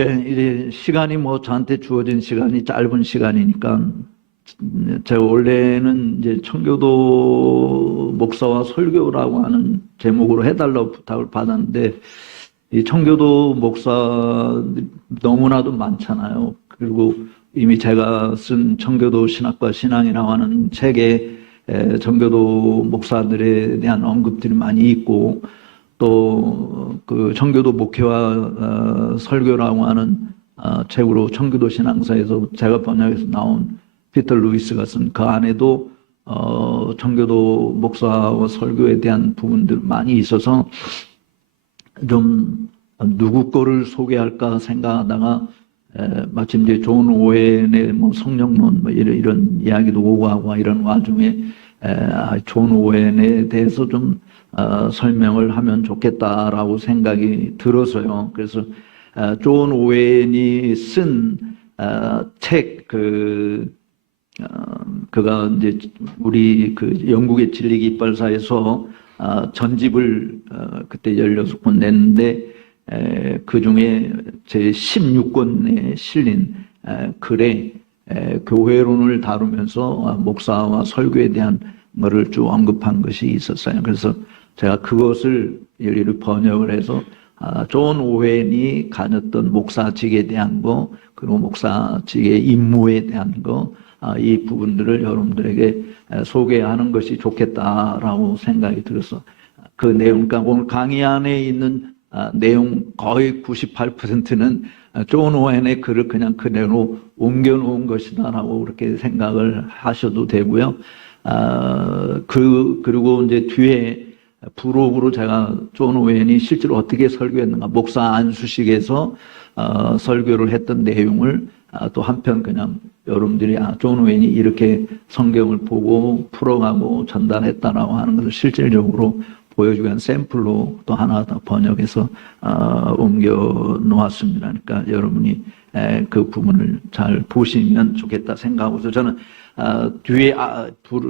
예, 이제 시간이 뭐 저한테 주어진 시간이 짧은 시간이니까 제가 원래는 이제 청교도 목사와 설교라고 하는 제목으로 해달라고 부탁을 받았는데 이 청교도 목사 너무나도 많잖아요. 그리고 이미 제가 쓴 청교도 신학과 신앙이라고 하는 책에 청교도 목사들에 대한 언급들이 많이 있고 또 그 청교도 목회와 설교라고 하는 책으로 청교도 신앙사에서 제가 번역해서 나온 피터 루이스가 쓴 그 안에도 청교도 목사와 설교에 대한 부분들 많이 있어서 좀 누구 거를 소개할까 생각하다가 마침 이제 존 오웬의 뭐 성령론 뭐 이런 이야기도 오고 하고 이런 와중에 존 오웬에 대해서 좀 설명을 하면 좋겠다라고 생각이 들어서요. 그래서 존 오웬이 쓴 책 그가 이제 우리 그 영국의 진리기발사에서 전집을 그때 16권 냈는데 그 중에 제 16권에 실린 글에 교회론을 다루면서 목사와 설교에 대한 것을 쭉 언급한 것이 있었어요. 그래서 제가 그것을 일일이 번역을 해서 존 오웬이 가졌던 목사직에 대한 거, 그리고 목사직의 임무에 대한 거, 이 부분들을 여러분들에게 소개하는 것이 좋겠다라고 생각이 들어서 그 내용, 그러니까 오늘 강의 안에 있는 내용 거의 98%는 존 오웬의 글을 그냥 그대로 옮겨놓은 것이다라고 그렇게 생각을 하셔도 되고요. 그리고 이제 뒤에 부록으로 제가 존 오웬이 실제로 어떻게 설교했는가, 목사 안수식에서 설교를 했던 내용을 또 한편 그냥 여러분들이 존 오웬이 이렇게 성경을 보고 풀어가고 전달했다라고 하는 것을 실질적으로 보여주기 위한 샘플로 또 하나 더 번역해서 옮겨 놓았습니다. 그러니까 여러분이 그 부분을 잘 보시면 좋겠다 생각하고서 저는 뒤에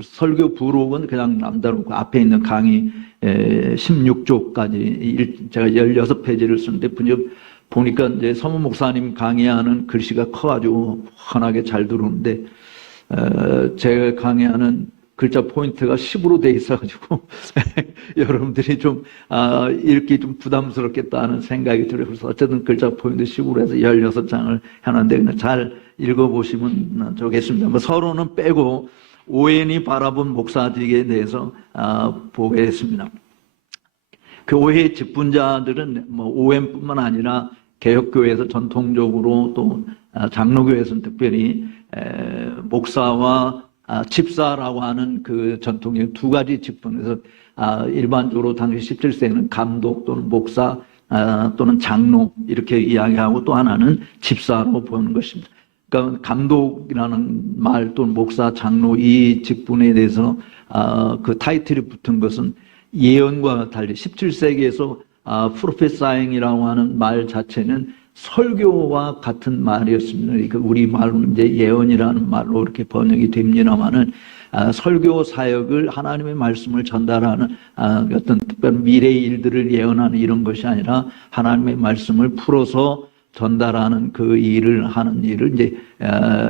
설교 부록은 그냥 남다르고 앞에 있는 강의 16조까지 제가 16페이지를 쓰는데 보니까 이제 서무 목사님 강의하는 글씨가 커가지고 환하게 잘 들어오는데 제가 강의하는 글자 포인트가 10으로 돼 있어가지고 여러분들이 좀 읽기 좀 부담스럽겠다는 생각이 들어요. 그래서 어쨌든 글자 포인트 10으로 해서 16장을 해놨는데 잘 읽어보시면 좋겠습니다. 뭐 서로는 빼고 오웬이 바라본 목사직에 대해서 보겠습니다. 교회의 직분자들은 뭐 오웬뿐만 아니라 개혁교회에서 전통적으로 또 장로교회에서는 특별히 목사와 집사라고 하는 그 전통의 두 가지 직분에서 일반적으로 당시 17세기는 감독 또는 목사 또는 장로 이렇게 이야기하고 또 하나는 집사로 보는 것입니다. 그러니까 감독이라는 말 또는 목사, 장로 이 직분에 대해서 그 타이틀이 붙은 것은 예언과 달리 17세기에서 프로페사잉이라고 하는 말 자체는 설교와 같은 말이었습니다. 우리 말로 이제 예언이라는 말로 이렇게 번역이 됩니다만은 설교 사역을 하나님의 말씀을 전달하는 어떤 특별한 미래의 일들을 예언하는 이런 것이 아니라 하나님의 말씀을 풀어서 전달하는 그 일을 하는 일을 이제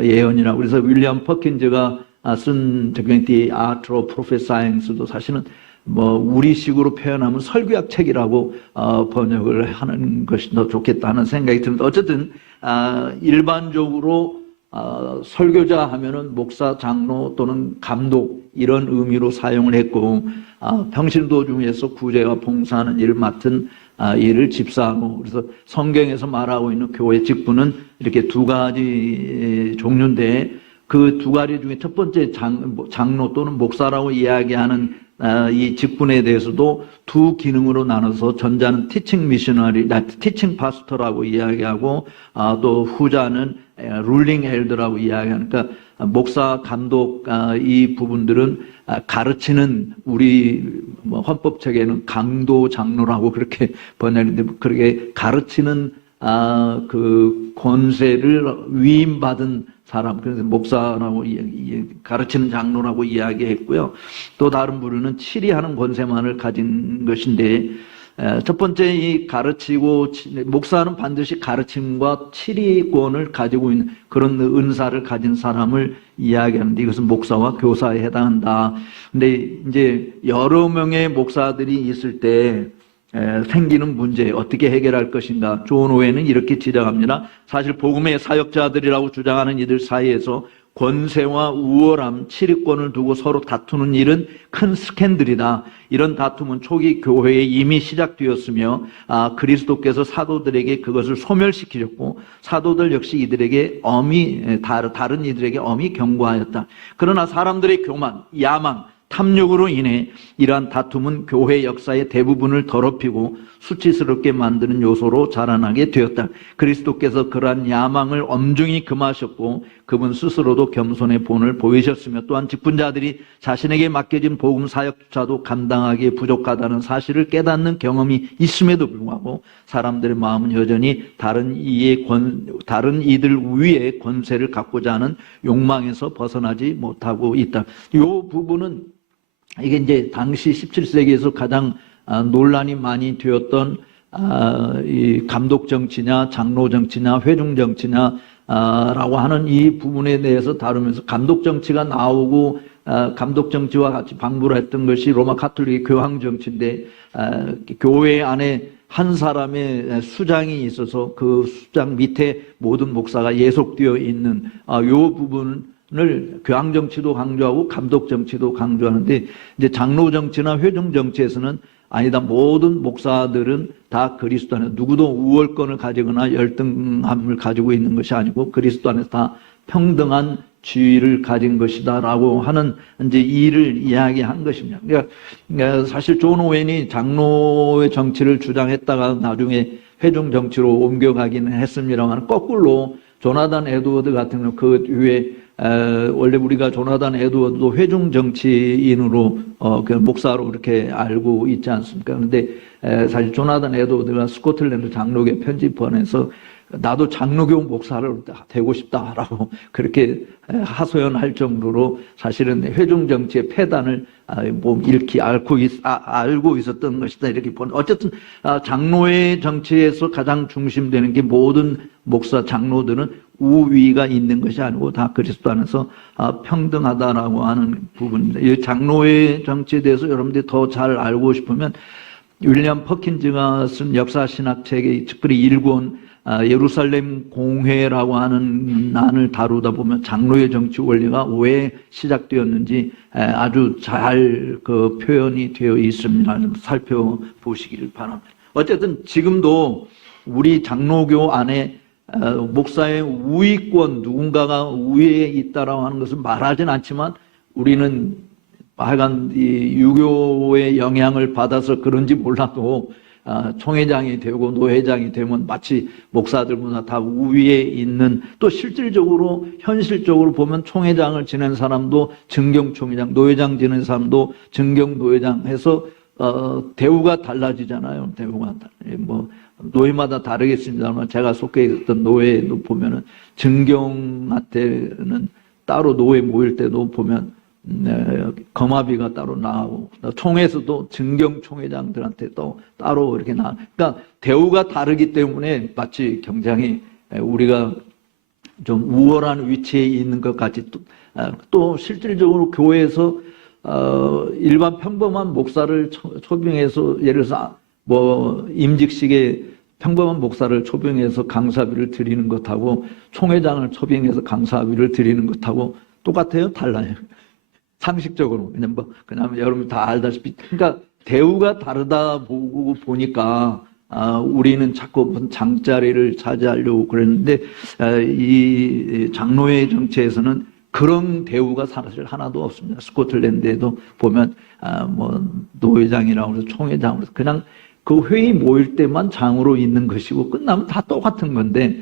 예언이라고. 그래서 윌리엄 퍼킨즈가 쓴 The Art of Prophesying도 사실은 뭐 우리식으로 표현하면 설교학 책이라고 번역을 하는 것이 더 좋겠다는 생각이 듭니다. 어쨌든 일반적으로 설교자 하면은 목사, 장로 또는 감독 이런 의미로 사용을 했고 평신도 중에서 구제와 봉사하는 일을 맡은 일을 집사하고, 그래서 성경에서 말하고 있는 교회 직분은 이렇게 두 가지 종류인데 그 두 가지 중에 첫 번째 장로 또는 목사라고 이야기하는 이 직분에 대해서도 두 기능으로 나눠서 전자는 티칭 미셔너리, 티칭 파스터라고 이야기하고 또 후자는 룰링 엘더라고 이야기하니까 목사, 감독 이 부분들은 가르치는 우리 헌법책에는 강도 장로라고 그렇게 번역했는데 그렇게 가르치는 그 권세를 위임받은 사람, 그래서 목사라고 가르치는 장로라고 이야기했고요. 또 다른 부류는 치리하는 권세만을 가진 것인데 첫 번째 이 가르치고 목사는 반드시 가르침과 치리권을 가지고 있는 그런 은사를 가진 사람을 이야기하는데 이것은 목사와 교사에 해당한다. 근데 이제 여러 명의 목사들이 있을 때 생기는 문제 어떻게 해결할 것인가. 존 오웬은 이렇게 지적합니다. 사실 복음의 사역자들이라고 주장하는 이들 사이에서 권세와 우월함, 치리권을 두고 서로 다투는 일은 큰 스캔들이다. 이런 다툼은 초기 교회에 이미 시작되었으며 그리스도께서 사도들에게 그것을 소멸시키셨고 사도들 역시 이들에게 다른 이들에게 엄히 경고하였다. 그러나 사람들의 교만, 야망, 탐욕으로 인해 이러한 다툼은 교회 역사의 대부분을 더럽히고 수치스럽게 만드는 요소로 자라나게 되었다. 그리스도께서 그러한 야망을 엄중히 금하셨고 그분 스스로도 겸손의 본을 보이셨으며 또한 직분자들이 자신에게 맡겨진 복음 사역조차도 감당하기에 부족하다는 사실을 깨닫는 경험이 있음에도 불구하고 사람들의 마음은 여전히 다른 이들 위에 권세를 갖고자 하는 욕망에서 벗어나지 못하고 있다. 이 부분은 이게 이제 당시 17세기에서 가장 논란이 많이 되었던 이 감독 정치냐, 장로 정치냐, 회중 정치냐 라고 하는 이 부분에 대해서 다루면서 감독 정치가 나오고 감독 정치와 같이 방불을 했던 것이 로마 가톨릭의 교황 정치인데 교회 안에 한 사람의 수장이 있어서 그 수장 밑에 모든 목사가 예속되어 있는 이 부분을 교황 정치도 강조하고 감독 정치도 강조하는데 이제 장로 정치나 회중 정치에서는 아니다. 모든 목사들은 다 그리스도 안에서 누구도 우월권을 가지거나 열등함을 가지고 있는 것이 아니고 그리스도 안에서 다 평등한 지위를 가진 것이다라고 하는 이제 이를 이야기한 것입니다. 그러니까 사실 존 오웬이 장로의 정치를 주장했다가 나중에 회중 정치로 옮겨가기는 했습니다만 거꾸로 조나단 에드워드 같은 경우 그 후에 원래 우리가 조나단 에드워드도 회중 정치인으로 그 목사로 그렇게 알고 있지 않습니까? 그런데 사실 조나단 에드워드가 스코틀랜드 장로교 편집본에서 나도 장로교 목사를 되고 싶다라고 그렇게 하소연할 정도로 사실은 회중 정치의 폐단을 읽히 알고 있었던 것이다 이렇게 보는. 어쨌든 장로의 정치에서 가장 중심되는 게 모든 목사 장로들은 우위가 있는 것이 아니고 다 그리스도 안에서 평등하다라고 하는 부분입니다. 이 장로의 정치에 대해서 여러분들이 더 잘 알고 싶으면 윌리엄 퍼킨즈가 쓴 역사신학 책의 특별히 1권 예루살렘 공회라고 하는 난을 다루다 보면 장로의 정치 원리가 왜 시작되었는지 아주 잘 그 표현이 되어 있습니다. 좀 살펴보시기를 바랍니다. 어쨌든 지금도 우리 장로교 안에 목사의 우위권, 누군가가 우위에 있다라고 하는 것을 말하진 않지만 우리는 하여간 이 유교의 영향을 받아서 그런지 몰라도 총회장이 되고 노회장이 되면 마치 목사들보다 다 우위에 있는, 또 실질적으로 현실적으로 보면 총회장을 지낸 사람도 증경총회장, 노회장 지낸 사람도 증경노회장 해서 대우가 달라지잖아요. 대우가 뭐 노회마다 다르겠습니다만 제가 속해 있었던 노회도 보면은 증경한테는 따로 노회 모일 때도 보면 거마비가 따로 나오고 총회에서도 증경 총회장들한테 또 따로 이렇게 그러니까 대우가 다르기 때문에 마치 굉장히 우리가 좀 우월한 위치에 있는 것 같이 또 실질적으로 교회에서 일반 평범한 목사를 초빙해서 예를 들어서 뭐 임직식에 평범한 목사를 초빙해서 강사비를 드리는 것하고 총회장을 초빙해서 강사비를 드리는 것하고 똑같아요? 달라요? 상식적으로 그냥 여러분 다 알다시피 그러니까 대우가 다르다 보니까 우리는 자꾸 장자리를 차지하려고 그랬는데 이 장로회 정치에서는 그런 대우가 사실 하나도 없습니다. 스코틀랜드에도 보면 뭐 노회장이라고 해서 총회장으로 해서 그냥 그 회의 모일 때만 장으로 있는 것이고 끝나면 다 똑같은 건데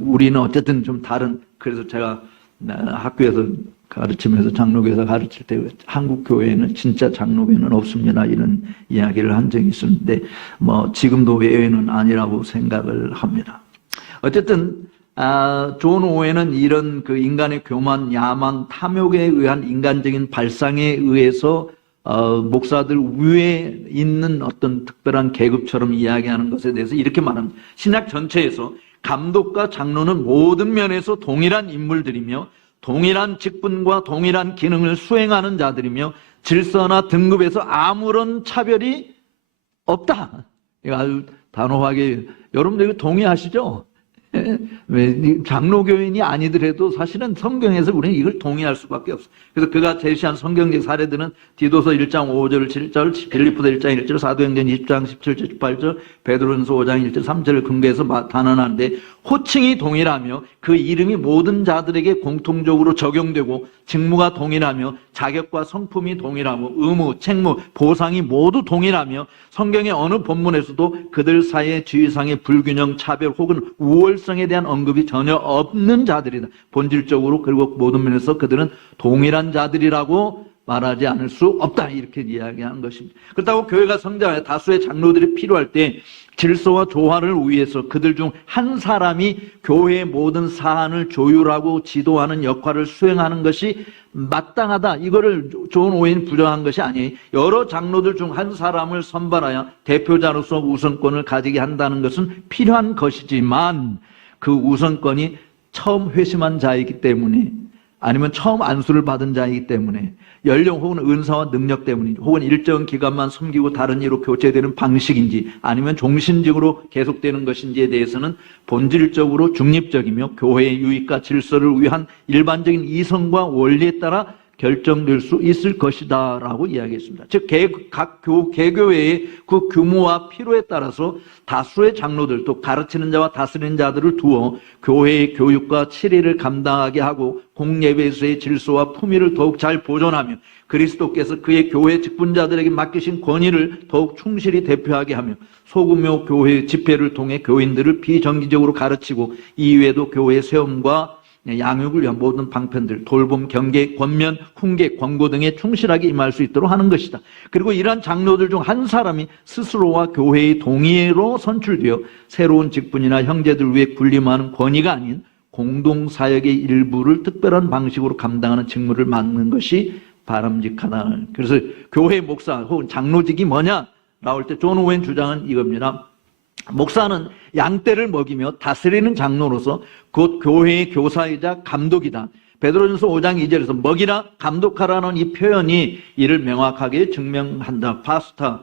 우리는 어쨌든 좀 다른. 그래서 제가 학교에서 가르치면서 장로교에서 가르칠 때 한국 교회에는 진짜 장로교는 없습니다 이런 이야기를 한 적이 있었는데 뭐 지금도 외에는 아니라고 생각을 합니다. 어쨌든 존 오웬은 이런 그 인간의 교만, 야망, 탐욕에 의한 인간적인 발상에 의해서 목사들 위에 있는 어떤 특별한 계급처럼 이야기하는 것에 대해서 이렇게 말합니다. 신약 전체에서 감독과 장로는 모든 면에서 동일한 인물들이며 동일한 직분과 동일한 기능을 수행하는 자들이며 질서나 등급에서 아무런 차별이 없다. 이거 아주 단호하게, 여러분들 이거 동의하시죠? 장로교인이 아니더라도 사실은 성경에서 우리는 이걸 동의할 수밖에 없어요. 그래서 그가 제시한 성경적 사례들은 디도서 1장 5절 7절, 빌립보서 1장 1절, 사도행전 20장 17절 18절, 베드로전서 5장 1절 3절을 근거해서 단언하는데, 호칭이 동일하며 그 이름이 모든 자들에게 공통적으로 적용되고 직무가 동일하며 자격과 성품이 동일하고 의무, 책무, 보상이 모두 동일하며 성경의 어느 본문에서도 그들 사이의 지위상의 불균형, 차별 혹은 우월성에 대한 언급이 전혀 없는 자들이다. 본질적으로 그리고 모든 면에서 그들은 동일한 자들이라고 말하지 않을 수 없다. 이렇게 이야기하는 것입니다. 그렇다고 교회가 성장해 다수의 장로들이 필요할 때 질서와 조화를 위해서 그들 중 한 사람이 교회의 모든 사안을 조율하고 지도하는 역할을 수행하는 것이 마땅하다. 이거를 존 오웬이 부정한 것이 아니에요. 여러 장로들 중 한 사람을 선발하여 대표자로서 우선권을 가지게 한다는 것은 필요한 것이지만 그 우선권이 처음 회심한 자이기 때문에, 아니면 처음 안수를 받은 자이기 때문에, 연령 혹은 은사와 능력 때문인지, 혹은 일정 기간만 섬기고 다른 이로 교체되는 방식인지, 아니면 종신직으로 계속되는 것인지에 대해서는 본질적으로 중립적이며 교회의 유익과 질서를 위한 일반적인 이성과 원리에 따라 결정될 수 있을 것이다 라고 이야기했습니다. 즉 각 개교회의 그 규모와 필요에 따라서 다수의 장로들, 또 가르치는 자와 다스리는 자들을 두어 교회의 교육과 치리를 감당하게 하고 공예배에서의 질서와 품위를 더욱 잘 보존하며 그리스도께서 그의 교회 직분자들에게 맡기신 권위를 더욱 충실히 대표하게 하며 소규모 교회 집회를 통해 교인들을 비정기적으로 가르치고 이외에도 교회의 세움과 양육을 위한 모든 방편들, 돌봄, 경계, 권면, 훈계, 권고 등에 충실하게 임할 수 있도록 하는 것이다. 그리고 이러한 장로들 중 한 사람이 스스로와 교회의 동의로 선출되어 새로운 직분이나 형제들 위해 군림하는 권위가 아닌 공동사역의 일부를 특별한 방식으로 감당하는 직무를 맡는 것이 바람직하다. 그래서 교회 목사 혹은 장로직이 뭐냐 나올 때 존 오웬 주장은 이겁니다. 목사는 양떼를 먹이며 다스리는 장로로서 곧 교회의 교사이자 감독이다. 베드로전서 5장 2절에서 먹이라 감독하라는 이 표현이 이를 명확하게 증명한다. 파스타,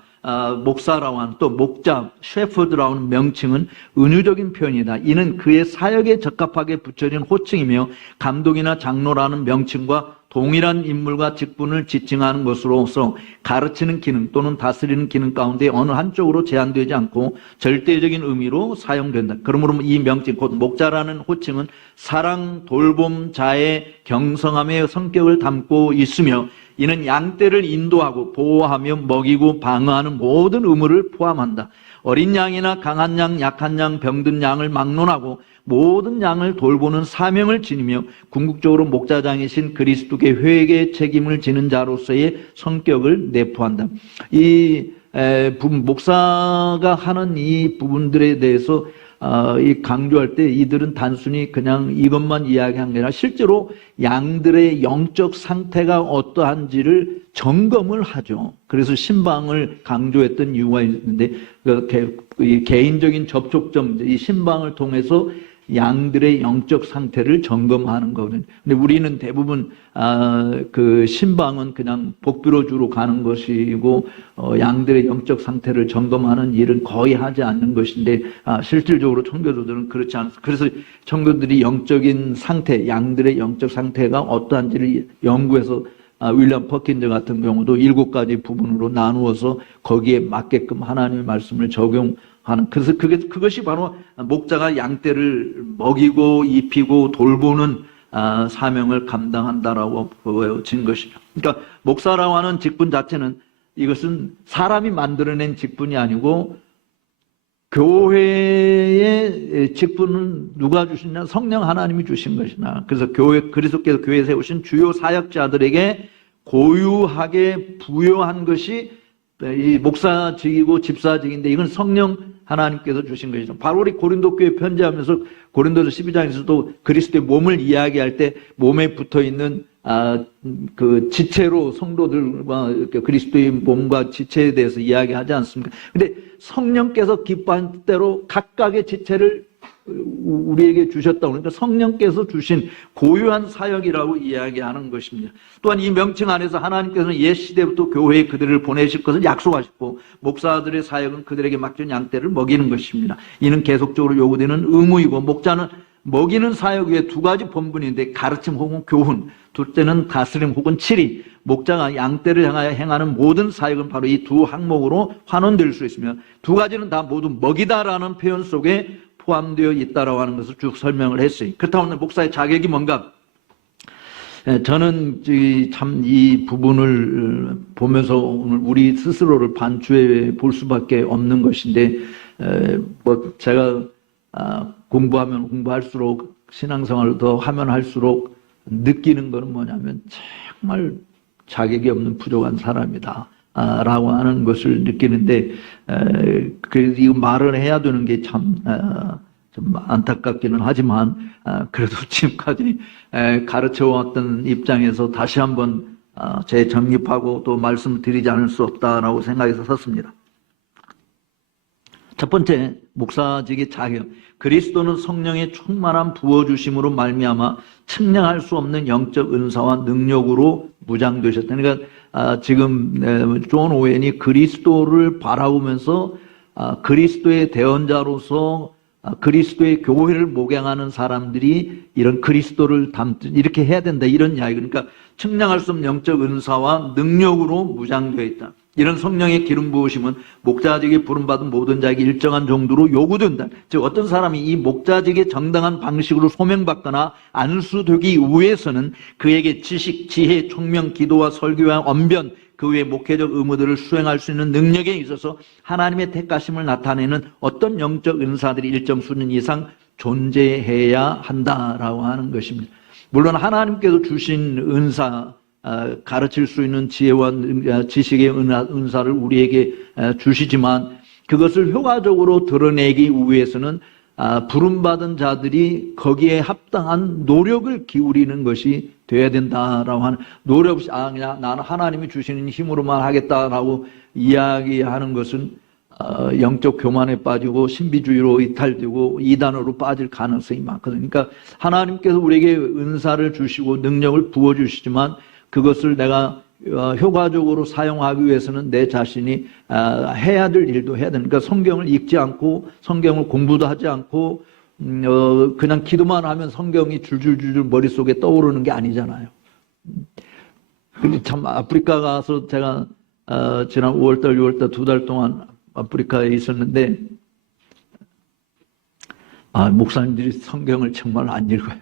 목사라고 하는, 또 목자, 셰퍼드라고 하는 명칭은 은유적인 표현이다. 이는 그의 사역에 적합하게 붙여진 호칭이며 감독이나 장로라는 명칭과 동일한 인물과 직분을 지칭하는 것으로서 가르치는 기능 또는 다스리는 기능 가운데 어느 한쪽으로 제한되지 않고 절대적인 의미로 사용된다. 그러므로 이 명칭, 곧 목자라는 호칭은 사랑, 돌봄, 자애, 경성함의 성격을 담고 있으며 이는 양떼를 인도하고 보호하며 먹이고 방어하는 모든 의무를 포함한다. 어린 양이나 강한 양, 약한 양, 병든 양을 막론하고 모든 양을 돌보는 사명을 지니며 궁극적으로 목자장이신 그리스도의 회개의 책임을 지는 자로서의 성격을 내포한다. 이 목사가 하는 이 부분들에 대해서 이 강조할 때 이들은 단순히 그냥 이것만 이야기한 게 아니라 실제로 양들의 영적 상태가 어떠한지를 점검을 하죠. 그래서 신방을 강조했던 이유가 있는데 이 개인적인 접촉점, 이 신방을 통해서 양들의 영적 상태를 점검하는 거거든요. 근데 우리는 대부분 그 신방은 그냥 복비로 주로 가는 것이고 양들의 영적 상태를 점검하는 일은 거의 하지 않는 것인데 실질적으로 청교도들은 그렇지 않습니다. 그래서 청교도들이 영적인 상태, 양들의 영적 상태가 어떠한지를 연구해서 윌리엄 퍼킨즈 같은 경우도 7가지 부분으로 나누어서 거기에 맞게끔 하나님의 말씀을 적용하는, 그래서 그것이 바로 목자가 양떼를 먹이고 입히고 돌보는 사명을 감당한다라고 보여진 것이죠. 그러니까 목사라고 하는 직분 자체는 이것은 사람이 만들어낸 직분이 아니고 교회의 직분은 누가 주시냐? 성령 하나님이 주신 것이나, 그래서 그리스도께서 교회에 세우신 주요 사역자들에게 고유하게 부여한 것이 이 목사직이고 집사직인데, 이건 성령 하나님께서 주신 것이죠. 바울이 고린도 교회 편지하면서 고린도서 12장에서도 그리스도의 몸을 이야기할 때 몸에 붙어 있는 그 지체로 성도들과 그리스도의 몸과 지체에 대해서 이야기하지 않습니까? 근데 성령께서 기뻐한 대로 각각의 지체를 우리에게 주셨다고 그러니까 성령께서 주신 고유한 사역이라고 이야기하는 것입니다. 또한 이 명칭 안에서 하나님께서는 옛 시대부터 교회에 그들을 보내실 것을 약속하셨고 목사들의 사역은 그들에게 맡긴 양떼를 먹이는 것입니다. 이는 계속적으로 요구되는 의무이고 목자는 먹이는 사역 외에 두 가지 본분인데 가르침 혹은 교훈, 둘째는 다스림 혹은 치리, 목자가 양떼를 향하여 행하는 모든 사역은 바로 이 두 항목으로 환원될 수 있으며 두 가지는 다 모두 먹이다라는 표현 속에 포함되어 있다라고 하는 것을 쭉 설명을 했어요. 그렇다면 목사의 자격이 뭔가? 저는 참 이 부분을 보면서 오늘 우리 스스로를 반추해 볼 수밖에 없는 것인데, 뭐 제가 공부하면 공부할수록 신앙생활을 더 하면 할수록 느끼는 것은 뭐냐면 정말 자격이 없는 부족한 사람이다 라고 하는 것을 느끼는데, 그래서 이 말을 해야 되는 게 참 좀 안타깝기는 하지만 그래도 지금까지 가르쳐왔던 입장에서 다시 한번 재정립하고 또 말씀을 드리지 않을 수 없다라고 생각해서 섰습니다. 첫 번째, 목사직의 자격. 그리스도는 성령의 충만한 부어주심으로 말미암아 측량할 수 없는 영적 은사와 능력으로 무장되셨다. 그러니까 지금 존 오웬이 그리스도를 바라보면서 그리스도의 대언자로서 그리스도의 교회를 목양하는 사람들이 이런 그리스도를 담든 이렇게 해야 된다 이런 이야기. 그러니까 측량할 수 없는 영적 은사와 능력으로 무장되어 있다. 이런 성령의 기름 부으심은 목자직에 부름받은 모든 자에게 일정한 정도로 요구된다. 즉 어떤 사람이 이 목자직의 정당한 방식으로 소명받거나 안수되기 위해서는 그에게 지식, 지혜, 총명, 기도와 설교와 언변, 그 외의 목회적 의무들을 수행할 수 있는 능력에 있어서 하나님의 택하심을 나타내는 어떤 영적 은사들이 일정 수준 이상 존재해야 한다라고 하는 것입니다. 물론 하나님께서 주신 은사, 가르칠 수 있는 지혜와 지식의 은사를 우리에게 주시지만 그것을 효과적으로 드러내기 위해서는 부름받은 자들이 거기에 합당한 노력을 기울이는 것이 돼야 된다라고 하는, 노력 없이 그냥 나는 하나님이 주시는 힘으로만 하겠다라고 이야기하는 것은 영적 교만에 빠지고 신비주의로 이탈되고 이단으로 빠질 가능성이 많거든요. 그러니까 하나님께서 우리에게 은사를 주시고 능력을 부어주시지만 그것을 내가 효과적으로 사용하기 위해서는 내 자신이 해야 될 일도 해야 되니까, 그러니까 성경을 읽지 않고 성경을 공부도 하지 않고 그냥 기도만 하면 성경이 줄줄줄 머릿속에 떠오르는 게 아니잖아요. 근데 참 아프리카 가서 제가 지난 5월달 6월달 2달 동안 아프리카에 있었는데 목사님들이 성경을 정말 안 읽어요.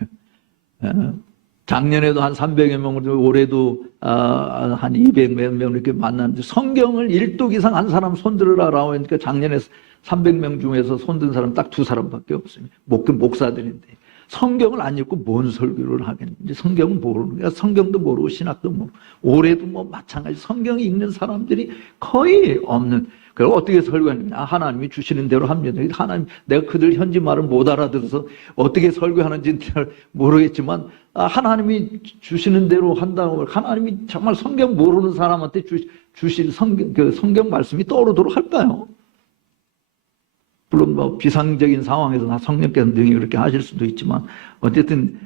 작년에도 한 300여 명, 올해도 한 200 몇 명 이렇게 만났는데 성경을 1독 이상 한 사람 손들으라고 하니까 작년에 300명 중에서 손든 사람 딱 2사람밖에 없어요. 목사들인데 성경을 안 읽고 뭔 설교를 하겠는지. 성경은 모르는 거야. 성경도 모르고 신학도 모르고. 올해도 뭐 마찬가지. 성경 읽는 사람들이 거의 없는. 그리고 어떻게 설교하느냐. 하나님이 주시는 대로 합니다. 하나님, 내가 그들 현지 말을 못 알아들어서 어떻게 설교하는지는 잘 모르겠지만 하나님이 주시는 대로 한다고. 하나님이 정말 성경 모르는 사람한테 주신 성경 말씀이 떠오르도록 할까요? 물론 뭐 비상적인 상황에서 성령께서 능히 그렇게 하실 수도 있지만 어쨌든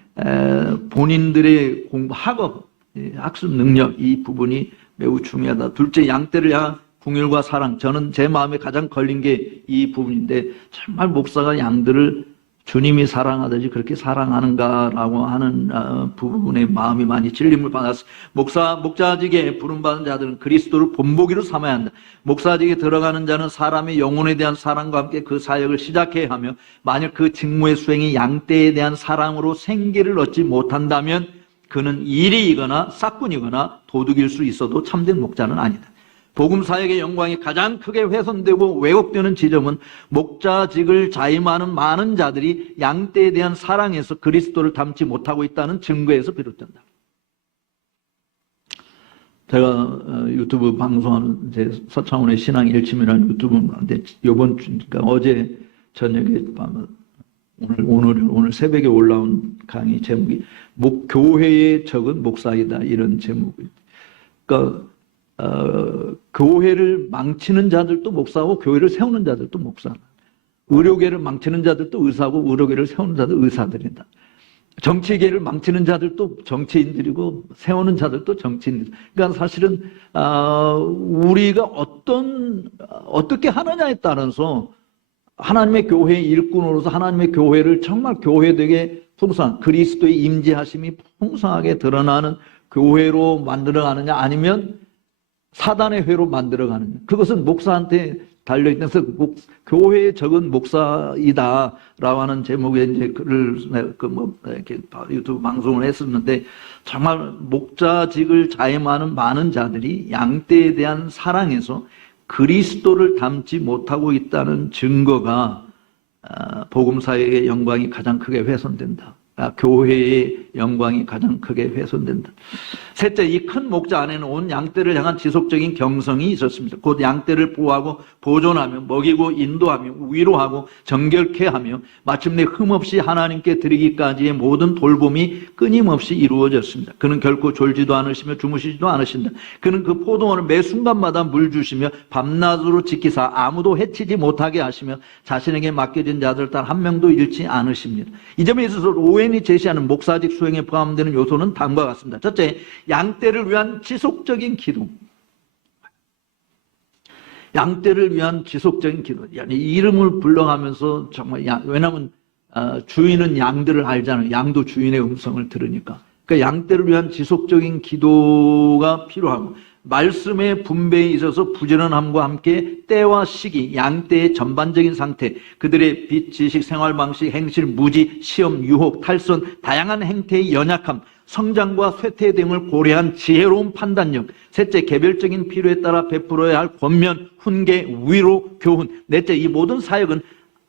본인들의 학업, 학습 능력 이 부분이 매우 중요하다. 둘째, 양떼를 향한 궁율과 사랑. 저는 제 마음에 가장 걸린 게 이 부분인데 정말 목사가 양들을 주님이 사랑하듯이 그렇게 사랑하는가라고 하는 부분에 마음이 많이 찔림을 받았어요. 목자직에 부름받은 자들은 그리스도를 본보기로 삼아야 한다. 목사직에 들어가는 자는 사람의 영혼에 대한 사랑과 함께 그 사역을 시작해야 하며 만약 그 직무의 수행이 양떼에 대한 사랑으로 생기를 얻지 못한다면 그는 일이이거나 싹군이거나 도둑일 수 있어도 참된 목자는 아니다. 복음 사역의 영광이 가장 크게 훼손되고 왜곡되는 지점은 목자직을 자임하는 많은 자들이 양떼에 대한 사랑에서 그리스도를 닮지 못하고 있다는 증거에서 비롯된다. 제가 유튜브 방송하는 이제 서창훈의 신앙 일침이라는 유튜브인데 그러니까 어제 저녁에 오늘 새벽에 올라온 강의 제목이 교회의 적은 목사이다 이런 제목이. 그러니까 교회를 망치는 자들도 목사고 교회를 세우는 자들도 목사. 의료계를 망치는 자들도 의사고 의료계를 세우는 자들 의사들이다. 정치계를 망치는 자들도 정치인들이고 세우는 자들도 정치인들. 그러니까 사실은 우리가 어떻게 하느냐에 따라서 하나님의 교회의 일꾼으로서 하나님의 교회를 정말 교회되게 풍성한 그리스도의 임재하심이 풍성하게 드러나는 교회로 만들어가느냐 아니면 사단의 회로 만들어가느냐. 그것은 목사한테 달려있는 교회의 적은 목사이다라고 하는 제목의 이제 글을 이렇게 유튜브 방송을 했었는데 정말 목자직을 자임하는 많은 자들이 양떼에 대한 사랑에서 그리스도를 닮지 못하고 있다는 증거가 복음사역의 영광이 가장 크게 훼손된다. 교회의 영광이 가장 크게 훼손된다. 셋째, 이 큰 목자 안에는 온 양떼를 향한 지속적인 경성이 있었습니다. 곧 양떼를 보호하고 보존하며 먹이고 인도하며 위로하고 정결케 하며 마침내 흠없이 하나님께 드리기까지의 모든 돌봄이 끊임없이 이루어졌습니다. 그는 결코 졸지도 않으시며 주무시지도 않으신다. 그는 그 포도원을 매 순간마다 물 주시며 밤낮으로 지키사 아무도 해치지 못하게 하시며 자신에게 맡겨진 자들 단 한 명도 잃지 않으십니다. 이 점에 있어서 오웬이 제시하는 목사직 수행에 포함되는 요소는 다음과 같습니다. 첫째, 양떼를 위한 지속적인 기도. 양떼를 위한 지속적인 기도. 이름을 불러가면서 정말 왜냐하면 주인은 양들을 알잖아요. 양도 주인의 음성을 들으니까. 그러니까 양떼를 위한 지속적인 기도가 필요하고 말씀의 분배에 있어서 부지런함과 함께 때와 시기, 양떼의 전반적인 상태, 그들의 빛, 지식, 생활 방식, 행실, 무지, 시험, 유혹, 탈선, 다양한 행태의 연약함, 성장과 쇠퇴 등을 고려한 지혜로운 판단력. 셋째, 개별적인 필요에 따라 베풀어야 할 권면, 훈계, 위로, 교훈. 넷째, 이 모든 사역은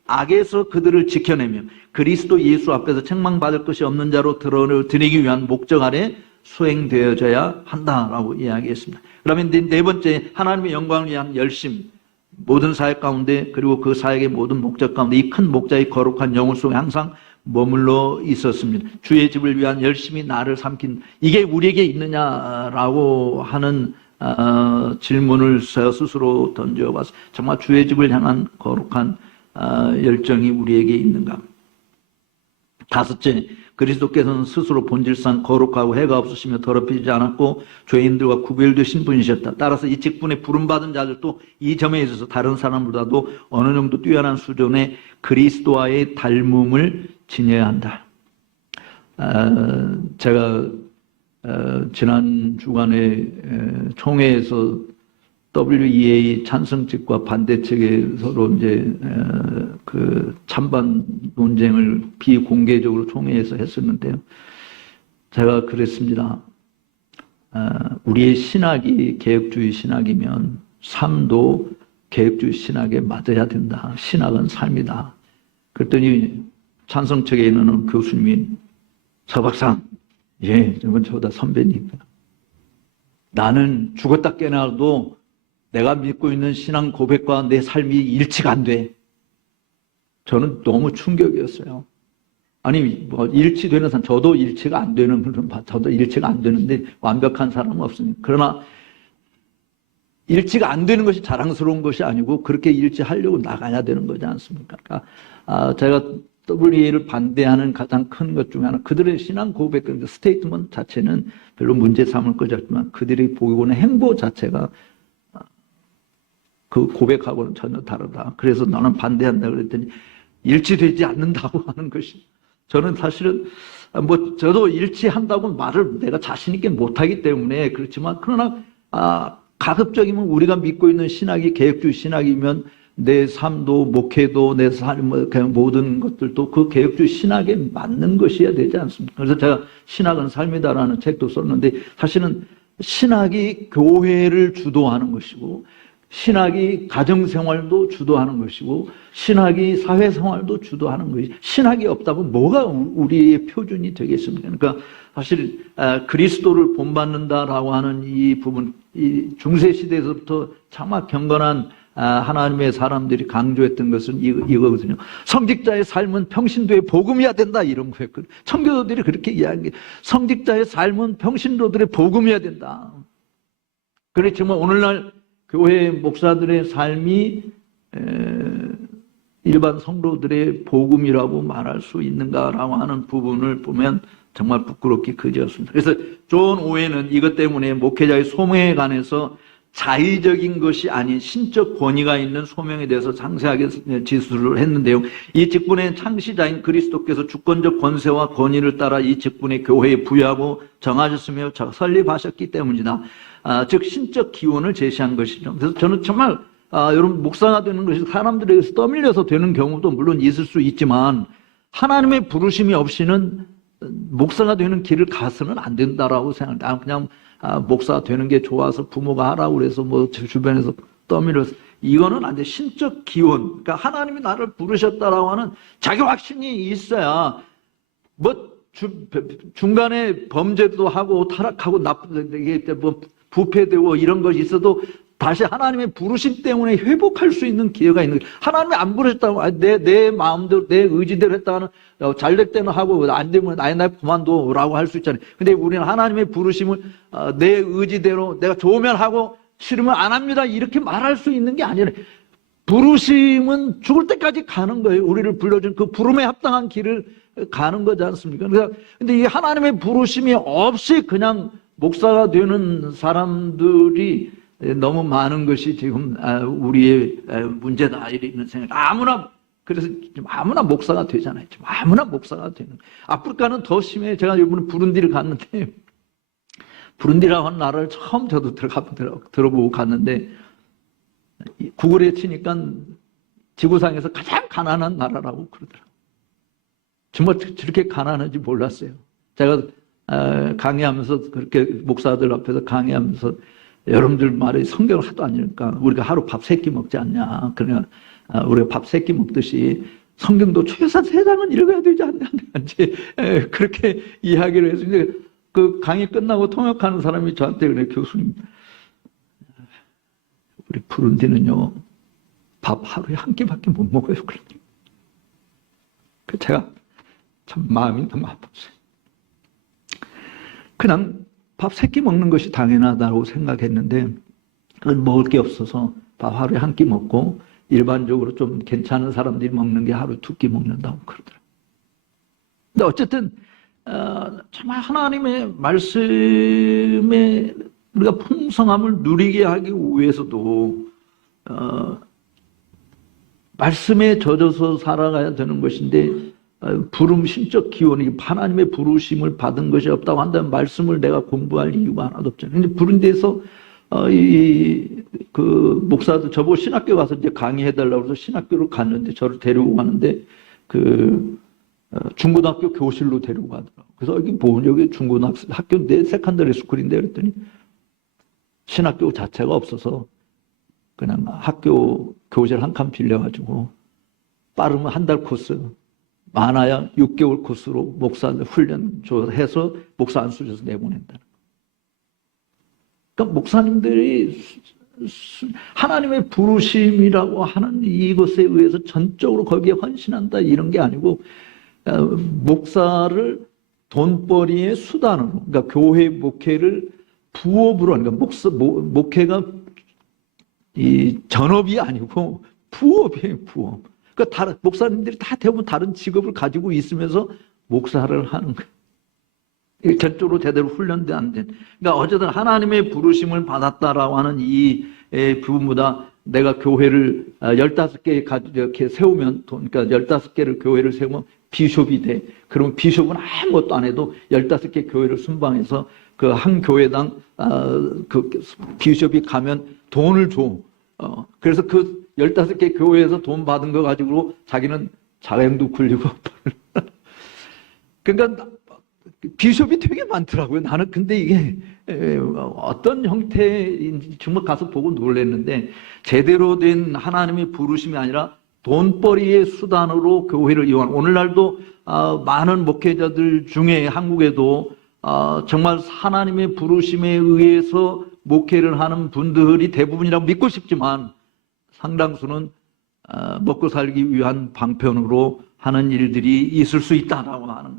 악에서 그들을 지켜내며 그리스도 예수 앞에서 책망받을 것이 없는 자로 드러내기 위한 목적 아래 수행되어져야 한다라고 이야기했습니다. 그러면 네 번째, 하나님의 영광을 위한 열심. 모든 사역 가운데 그리고 그 사역의 모든 목적 가운데 이 큰 목자의 거룩한 영혼 속에 항상 머물러 있었습니다. 주의 집을 위한 열심히 나를 삼킨, 이게 우리에게 있느냐라고 하는 질문을 스스로 던져봤어요. 정말 주의 집을 향한 거룩한 열정이 우리에게 있는가? 다섯째, 그리스도께서는 스스로 본질상 거룩하고 해가 없으시며 더럽히지 않았고 죄인들과 구별되신 분이셨다. 따라서 이 직분에 부름받은 자들도 이 점에 있어서 다른 사람보다도 어느 정도 뛰어난 수준의 그리스도와의 닮음을 지녀야 한다. 제가 지난 주간에 총회에서 WEA 찬성측과 반대측에 서로 이제 그 찬반 논쟁을 비공개적으로 총회에서 했었는데요. 제가 그랬습니다. 우리의 신학이 개혁주의 신학이면 삶도 개혁주의 신학에 맞아야 된다. 신학은 삶이다. 그랬더니 찬성측에 있는 교수님이 서박사, 예, 이건 저보다 선배니까. 나는 죽었다 깨어나도 내가 믿고 있는 신앙 고백과 내 삶이 일치가 안 돼. 저는 너무 충격이었어요. 아니, 뭐 일치되는 사람, 저도 일치가 안 되는 분은 저도 일치가 안 되는데 완벽한 사람은 없으니까. 그러나 일치가 안 되는 것이 자랑스러운 것이 아니고 그렇게 일치하려고 나가야 되는 거지 않습니까? 그러니까 제가 WEA를 반대하는 가장 큰 것 중에 하나, 그들의 신앙 고백, 스테이트먼트 자체는 별로 문제 삼을 것 같지만 그들이 보이고 있는 행보 자체가 그 고백하고는 전혀 다르다. 그래서 나는 반대한다 그랬더니 일치되지 않는다고 하는 것이, 저는 사실은 뭐 저도 일치한다고 말을 내가 자신 있게 못하기 때문에 그렇지만, 그러나 가급적이면 우리가 믿고 있는 신학이 개혁주의 신학이면 내 삶도 목회도 내 삶 모든 것들도 그 개혁주의 신학에 맞는 것이어야 되지 않습니까? 그래서 제가 신학은 삶이다라는 책도 썼는데, 사실은 신학이 교회를 주도하는 것이고 신학이 가정생활도 주도하는 것이고 신학이 사회생활도 주도하는 것이 신학이 없다면 뭐가 우리의 표준이 되겠습니까? 그러니까 사실 그리스도를 본받는다라고 하는 이 부분, 이 중세시대에서부터 차마 경건한 하나님의 사람들이 강조했던 것은 이거거든요. 성직자의 삶은 평신도의 복음이어야 된다, 이런 거였거든요. 청교도들이 그렇게 이야기해요. 성직자의 삶은 평신도들의 복음이어야 된다. 그렇지만 오늘날 교회 목사들의 삶이 일반 성도들의 복음이라고 말할 수 있는가라고 하는 부분을 보면 정말 부끄럽게 그지없습니다. 그래서 존 오웬은 이것 때문에 목회자의 소명에 관해서 자의적인 것이 아닌 신적 권위가 있는 소명에 대해서 상세하게 지수를 했는데요. 이 직분의 창시자인 그리스도께서 주권적 권세와 권위를 따라 이 직분의 교회에 부여하고 정하셨으며 설립하셨기 때문이다. 즉 신적 기원을 제시한 것이죠. 그래서 저는 정말 여러분 목사가 되는 것이 사람들에게서 떠밀려서 되는 경우도 물론 있을 수 있지만 하나님의 부르심이 없이는 목사가 되는 길을 가서는 안 된다라고 생각합니다. 그냥 목사가 되는 게 좋아서 부모가 하라고 그래서 뭐 주변에서 떠밀어서 이거는 안 돼. 신적 기원, 그러니까 하나님이 나를 부르셨다라고 하는 자기 확신이 있어야 뭐 중간에 범죄도 하고 타락하고 나쁘게 뭐 부패되고 이런 것이 있어도 다시 하나님의 부르심 때문에 회복할 수 있는 기회가 있는 거예요. 하나님이 안 부르셨다고 내 마음대로 내 의지대로 했다가는 잘 될 때는 하고 안 되면 나 그만둬라고 할 수 있잖아요. 근데 우리는 하나님의 부르심을 내 의지대로 내가 좋으면 하고 싫으면 안 합니다 이렇게 말할 수 있는 게 아니에요. 부르심은 죽을 때까지 가는 거예요. 우리를 불러준 그 부름에 합당한 길을 가는 거지 않습니까? 근데 이 하나님의 부르심이 없이 그냥 목사가 되는 사람들이 너무 많은 것이 지금 우리의 문제다 이런 생각. 그래서 아무나 목사가 되잖아요. 아무나 목사가 되는. 아프리카는 더 심해. 제가 이번에 부룬디를 갔는데 부룬디라고 하는 나라를 처음 저도 들어보고 갔는데 구글에 치니까 지구상에서 가장 가난한 나라라고 그러더라고요. 정말 저렇게 가난한지 몰랐어요. 제가 강의하면서 그렇게 목사들 앞에서 강의하면서 여러분들 말에 성경을 하도 안 읽으니까 우리가 하루 밥 3끼 먹지 않냐. 그러니까 우리가 밥 3끼 먹듯이 성경도 최소한 3장은 읽어야 되지 않냐. 이제 그렇게 이야기를 했습니다. 그 강의 끝나고 통역하는 사람이 저한테 그래, 교수님, 우리 부룬디는요 밥 하루에 1끼밖에 못 먹어요. 그 제가 참 마음이 너무 아팠어요. 그냥 밥 3끼 먹는 것이 당연하다고 생각했는데 그건 먹을 게 없어서 밥 하루에 1끼 먹고 일반적으로 좀 괜찮은 사람들이 먹는 게 하루 2끼 먹는다고 그러더라고요. 근데 어쨌든 정말 하나님의 말씀에 우리가 풍성함을 누리게 하기 위해서도 말씀에 젖어서 살아가야 되는 것인데 부름 신적 기원이 하나님의 부르심을 받은 것이 없다고 한다면 말씀을 내가 공부할 이유가 하나도 없잖아요. 근데 부룬디에서 그 목사도 저보고 신학교 가서 이제 강의해달라고 해서 신학교를 갔는데 저를 데리고 가는데 그 중고등학교 교실로 데리고 가더라고요. 그래서 여기 중고등학교 내 세컨더리 스쿨인데 그랬더니 신학교 자체가 없어서 그냥 학교 교실 한 칸 빌려가지고 빠르면 한 달 코스 많아야 6개월 코스로 목사들 훈련 해서 목사 안수셔서 내보낸다는 거예요. 그러니까 목사님들이 하나님의 부르심이라고 하는 이것에 의해서 전적으로 거기에 헌신한다 이런 게 아니고 목사를 돈벌이의 수단으로, 그러니까 교회 목회를 부업으로, 그러니까 목회가 이 전업이 아니고 부업이에요, 부업. 그러니까 목사님들이 다 대부분 다른 직업을 가지고 있으면서 목사를 하는 거예요. 전적으로 제대로 훈련도 안 된. 그러니까 어쨌든 하나님의 부르심을 받았다라고 하는 이 부분보다 내가 교회를 15개 이렇게 세우면, 그러니까 15개를 교회를 세우면 비숍이 돼. 그러면 비숍은 아무것도 안 해도 15개 교회를 순방해서 그 한 교회당 그 비숍이 가면 돈을 줘. 그래서 그 15개 교회에서 돈 받은 거 가지고 자기는 자행도 굴리고. 그러니까 비숍이 되게 많더라고요. 나는 근데 이게 어떤 형태인지 정말 가서 보고 놀랐는데, 제대로 된 하나님의 부르심이 아니라 돈벌이의 수단으로 교회를 이용하는, 오늘날도 많은 목회자들 중에 한국에도 정말 하나님의 부르심에 의해서 목회를 하는 분들이 대부분이라고 믿고 싶지만, 상당수는 먹고 살기 위한 방편으로 하는 일들이 있을 수 있다라고 하는,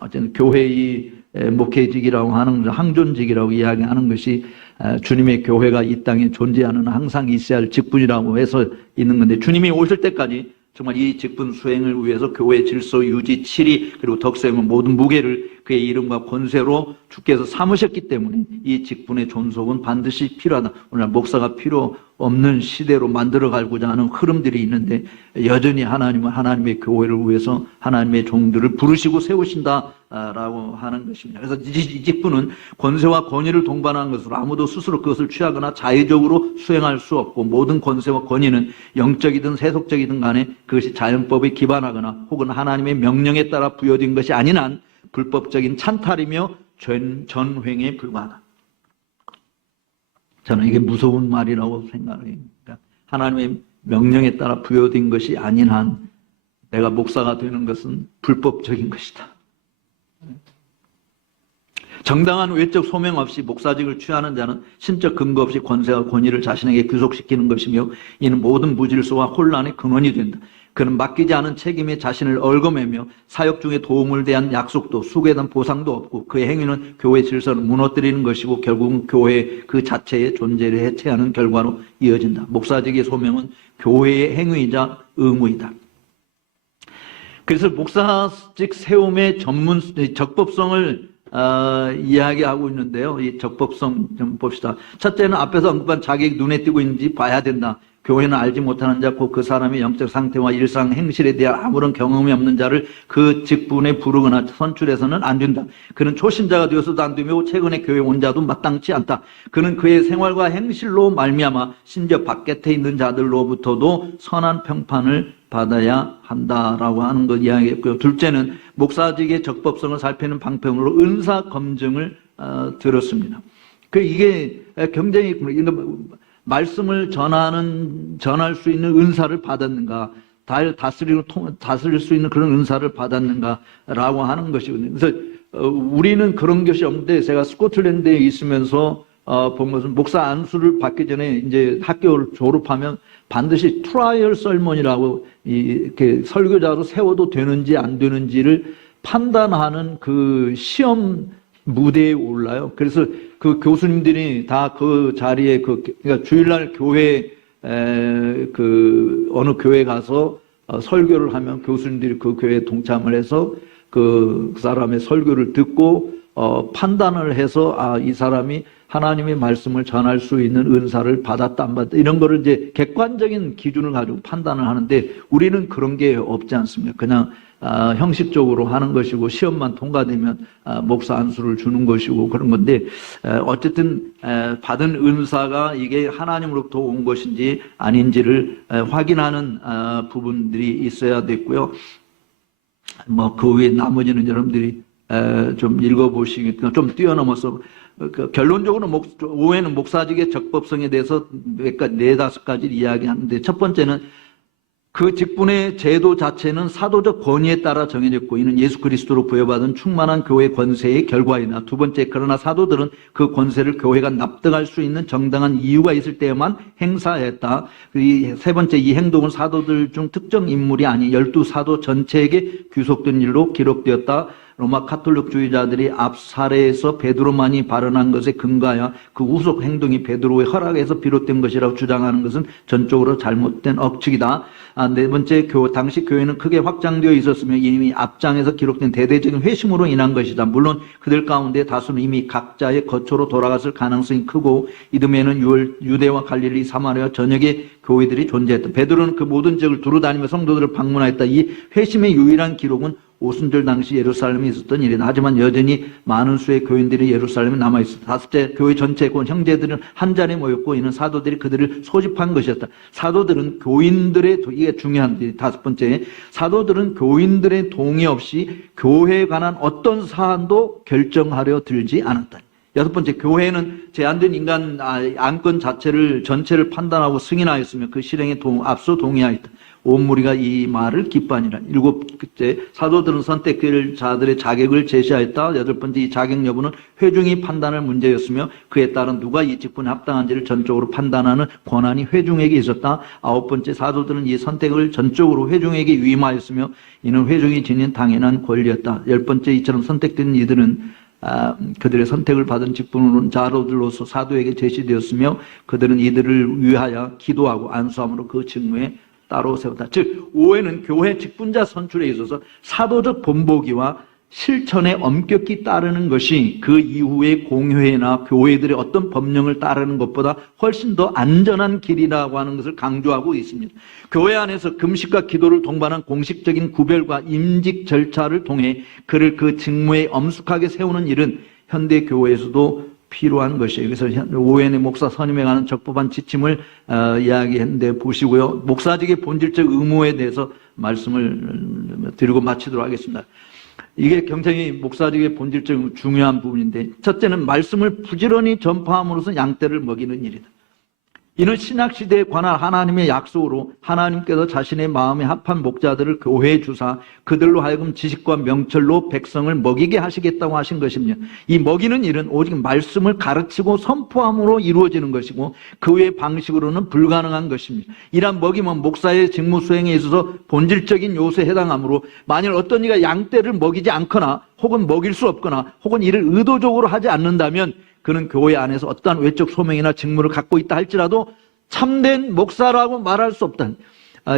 어쨌든 교회의 목회직이라고 하는, 항존직이라고 이야기하는 것이 주님의 교회가 이 땅에 존재하는 항상 있어야 할 직분이라고 해서 있는 건데, 주님이 오실 때까지 정말 이 직분 수행을 위해서 교회 질서 유지, 치리, 그리고 덕수행은 모든 무게를 그의 이름과 권세로 주께서 삼으셨기 때문에 이 직분의 존속은 반드시 필요하다. 오늘 목사가 필요 없는 시대로 만들어가고자 하는 흐름들이 있는데, 여전히 하나님은 하나님의 교회를 위해서 하나님의 종들을 부르시고 세우신다라고 하는 것입니다. 그래서 이 직분은 권세와 권위를 동반하는 것으로 아무도 스스로 그것을 취하거나 자의적으로 수행할 수 없고, 모든 권세와 권위는 영적이든 세속적이든 간에 그것이 자연법에 기반하거나 혹은 하나님의 명령에 따라 부여된 것이 아닌 한 불법적인 찬탈이며 전횡에 불과하다. 저는 이게 무서운 말이라고 생각해요. 하나님의 명령에 따라 부여된 것이 아닌 한 내가 목사가 되는 것은 불법적인 것이다. 정당한 외적 소명 없이 목사직을 취하는 자는 신적 근거 없이 권세와 권위를 자신에게 귀속시키는 것이며, 이는 모든 무질서와 혼란의 근원이 된다. 그는 맡기지 않은 책임에 자신을 얽어매며 사역 중에 도움을 대한 약속도 수고에 대한 보상도 없고, 그의 행위는 교회 질서를 무너뜨리는 것이고 결국은 교회 그 자체의 존재를 해체하는 결과로 이어진다. 목사직의 소명은 교회의 행위이자 의무이다. 그래서 목사직 세움의 적법성을 이야기하고 있는데요. 이 적법성 좀 봅시다. 첫째는 앞에서 언급한 자기 눈에 띄고 있는지 봐야 된다. 교회는 알지 못하는 자, 곧 그 사람의 영적 상태와 일상 행실에 대한 아무런 경험이 없는 자를 그 직분에 부르거나 선출해서는 안 된다. 그는 초신자가 되어서도 안 되며 최근에 교회 온 자도 마땅치 않다. 그는 그의 생활과 행실로 말미암아 심지어 바깥에 있는 자들로부터도 선한 평판을 받아야 한다라고 하는 것 이야기했고요. 둘째는 목사직의 적법성을 살피는 방편으로 은사 검증을 들었습니다. 이게 굉장히, 말씀을 전할 수 있는 은사를 받았는가, 다스릴 수 있는 그런 은사를 받았는가라고 하는 것이거든요. 그래서 우리는 그런 것이 없는데, 제가 스코틀랜드에 있으면서 본 것은, 목사 안수를 받기 전에 이제 학교를 졸업하면 반드시 트라이얼 설먼이라고, 이렇게 설교자로 세워도 되는지 안 되는지를 판단하는 그 시험 무대에 올라요. 그래서 그 교수님들이 다 그 자리에, 그러니까 주일날 교회, 어느 교회 가서 설교를 하면 교수님들이 그 교회에 동참을 해서 그 사람의 설교를 듣고 판단을 해서, 이 사람이 하나님의 말씀을 전할 수 있는 은사를 받았다 안 받았다, 이런 거를 이제 객관적인 기준을 가지고 판단을 하는데, 우리는 그런 게 없지 않습니까? 그냥 형식적으로 하는 것이고, 시험만 통과되면 목사 안수를 주는 것이고 그런 건데, 어쨌든 받은 은사가 이게 하나님으로부터 온 것인지 아닌지를 확인하는 부분들이 있어야 됐고요. 그 외에 나머지는 여러분들이 좀 읽어보시겠지만, 좀 뛰어넘어서 결론적으로 오해는 목사직의 적법성에 대해서 네다섯 가지를 이야기하는데, 첫 번째는 그 직분의 제도 자체는 사도적 권위에 따라 정해졌고, 이는 예수 그리스도로 부여받은 충만한 교회 권세의 결과이다. 두 번째, 그러나 사도들은 그 권세를 교회가 납득할 수 있는 정당한 이유가 있을 때에만 행사했다. 세 번째, 이 행동은 사도들 중 특정 인물이 아닌 12사도 전체에게 귀속된 일로 기록되었다. 로마 카톨릭주의자들이 앞 사례에서 베드로만이 발언한 것에 근거하여 그 후속 행동이 베드로의 허락에서 비롯된 것이라고 주장하는 것은 전적으로 잘못된 억측이다. 네 번째, 당시 교회는 크게 확장되어 있었으며 이미 앞장에서 기록된 대대적인 회심으로 인한 것이다. 물론 그들 가운데 다수는 이미 각자의 거처로 돌아갔을 가능성이 크고, 이듬해는 유대와 갈릴리, 사마리아 전역의 교회들이 존재했다. 베드로는 그 모든 지역을 두루다니며 성도들을 방문하였다. 이 회심의 유일한 기록은 오순절 당시 예루살렘에 있었던 일이다. 하지만 여전히 많은 수의 교인들이 예루살렘에 남아있었다. 다섯째, 교회 전체 곧 형제들은 한 자리에 모였고 이는 사도들이 그들을 소집한 것이었다. 사도들은 교인들의 이게 중요한 일이 다섯 번째, 사도들은 교인들의 동의 없이 교회에 관한 어떤 사안도 결정하려 들지 않았다. 여섯 번째, 교회는 제한된 인간 안건 전체를 판단하고 승인하였으며 그 실행에 앞서 동의하였다. 온 무리가 이 말을 기뻐하니라. 일곱째, 사도들은 선택될 자들의 자격을 제시하였다. 여덟 번째, 이 자격 여부는 회중이 판단할 문제였으며 그에 따른 누가 이 직분에 합당한지를 전적으로 판단하는 권한이 회중에게 있었다. 아홉 번째, 사도들은 이 선택을 전적으로 회중에게 위임하였으며 이는 회중이 지닌 당연한 권리였다. 열 번째, 이처럼 선택된 이들은 그들의 선택을 받은 직분으로는 자로들로서 사도에게 제시되었으며 그들은 이들을 위하여 기도하고 안수함으로 그 직무에 따로 세웠다. 즉 오해는 교회 직분자 선출에 있어서 사도적 본보기와 실천에 엄격히 따르는 것이 그 이후의 공회나 교회들의 어떤 법령을 따르는 것보다 훨씬 더 안전한 길이라고 하는 것을 강조하고 있습니다. 교회 안에서 금식과 기도를 동반한 공식적인 구별과 임직 절차를 통해 그를 그 직무에 엄숙하게 세우는 일은 현대 교회에서도 필요한 것이에요. 그래서 오웬의 목사 선임에 관한 적법한 지침을 이야기했는데 보시고요. 목사직의 본질적 의무에 대해서 말씀을 드리고 마치도록 하겠습니다. 이게 굉장히 목사직의 본질적 중요한 부분인데, 첫째는 말씀을 부지런히 전파함으로써 양떼를 먹이는 일이다. 이는 신약시대에 관한 하나님의 약속으로 하나님께서 자신의 마음에 합한 목자들을 교회에 주사 그들로 하여금 지식과 명철로 백성을 먹이게 하시겠다고 하신 것입니다. 이 먹이는 일은 오직 말씀을 가르치고 선포함으로 이루어지는 것이고 그 외의 방식으로는 불가능한 것입니다. 이러한 먹임은 목사의 직무 수행에 있어서 본질적인 요소에 해당하므로 만일 어떤 이가 양떼를 먹이지 않거나 혹은 먹일 수 없거나 혹은 이를 의도적으로 하지 않는다면 그는 교회 안에서 어떠한 외적 소명이나 직무를 갖고 있다 할지라도 참된 목사라고 말할 수 없다.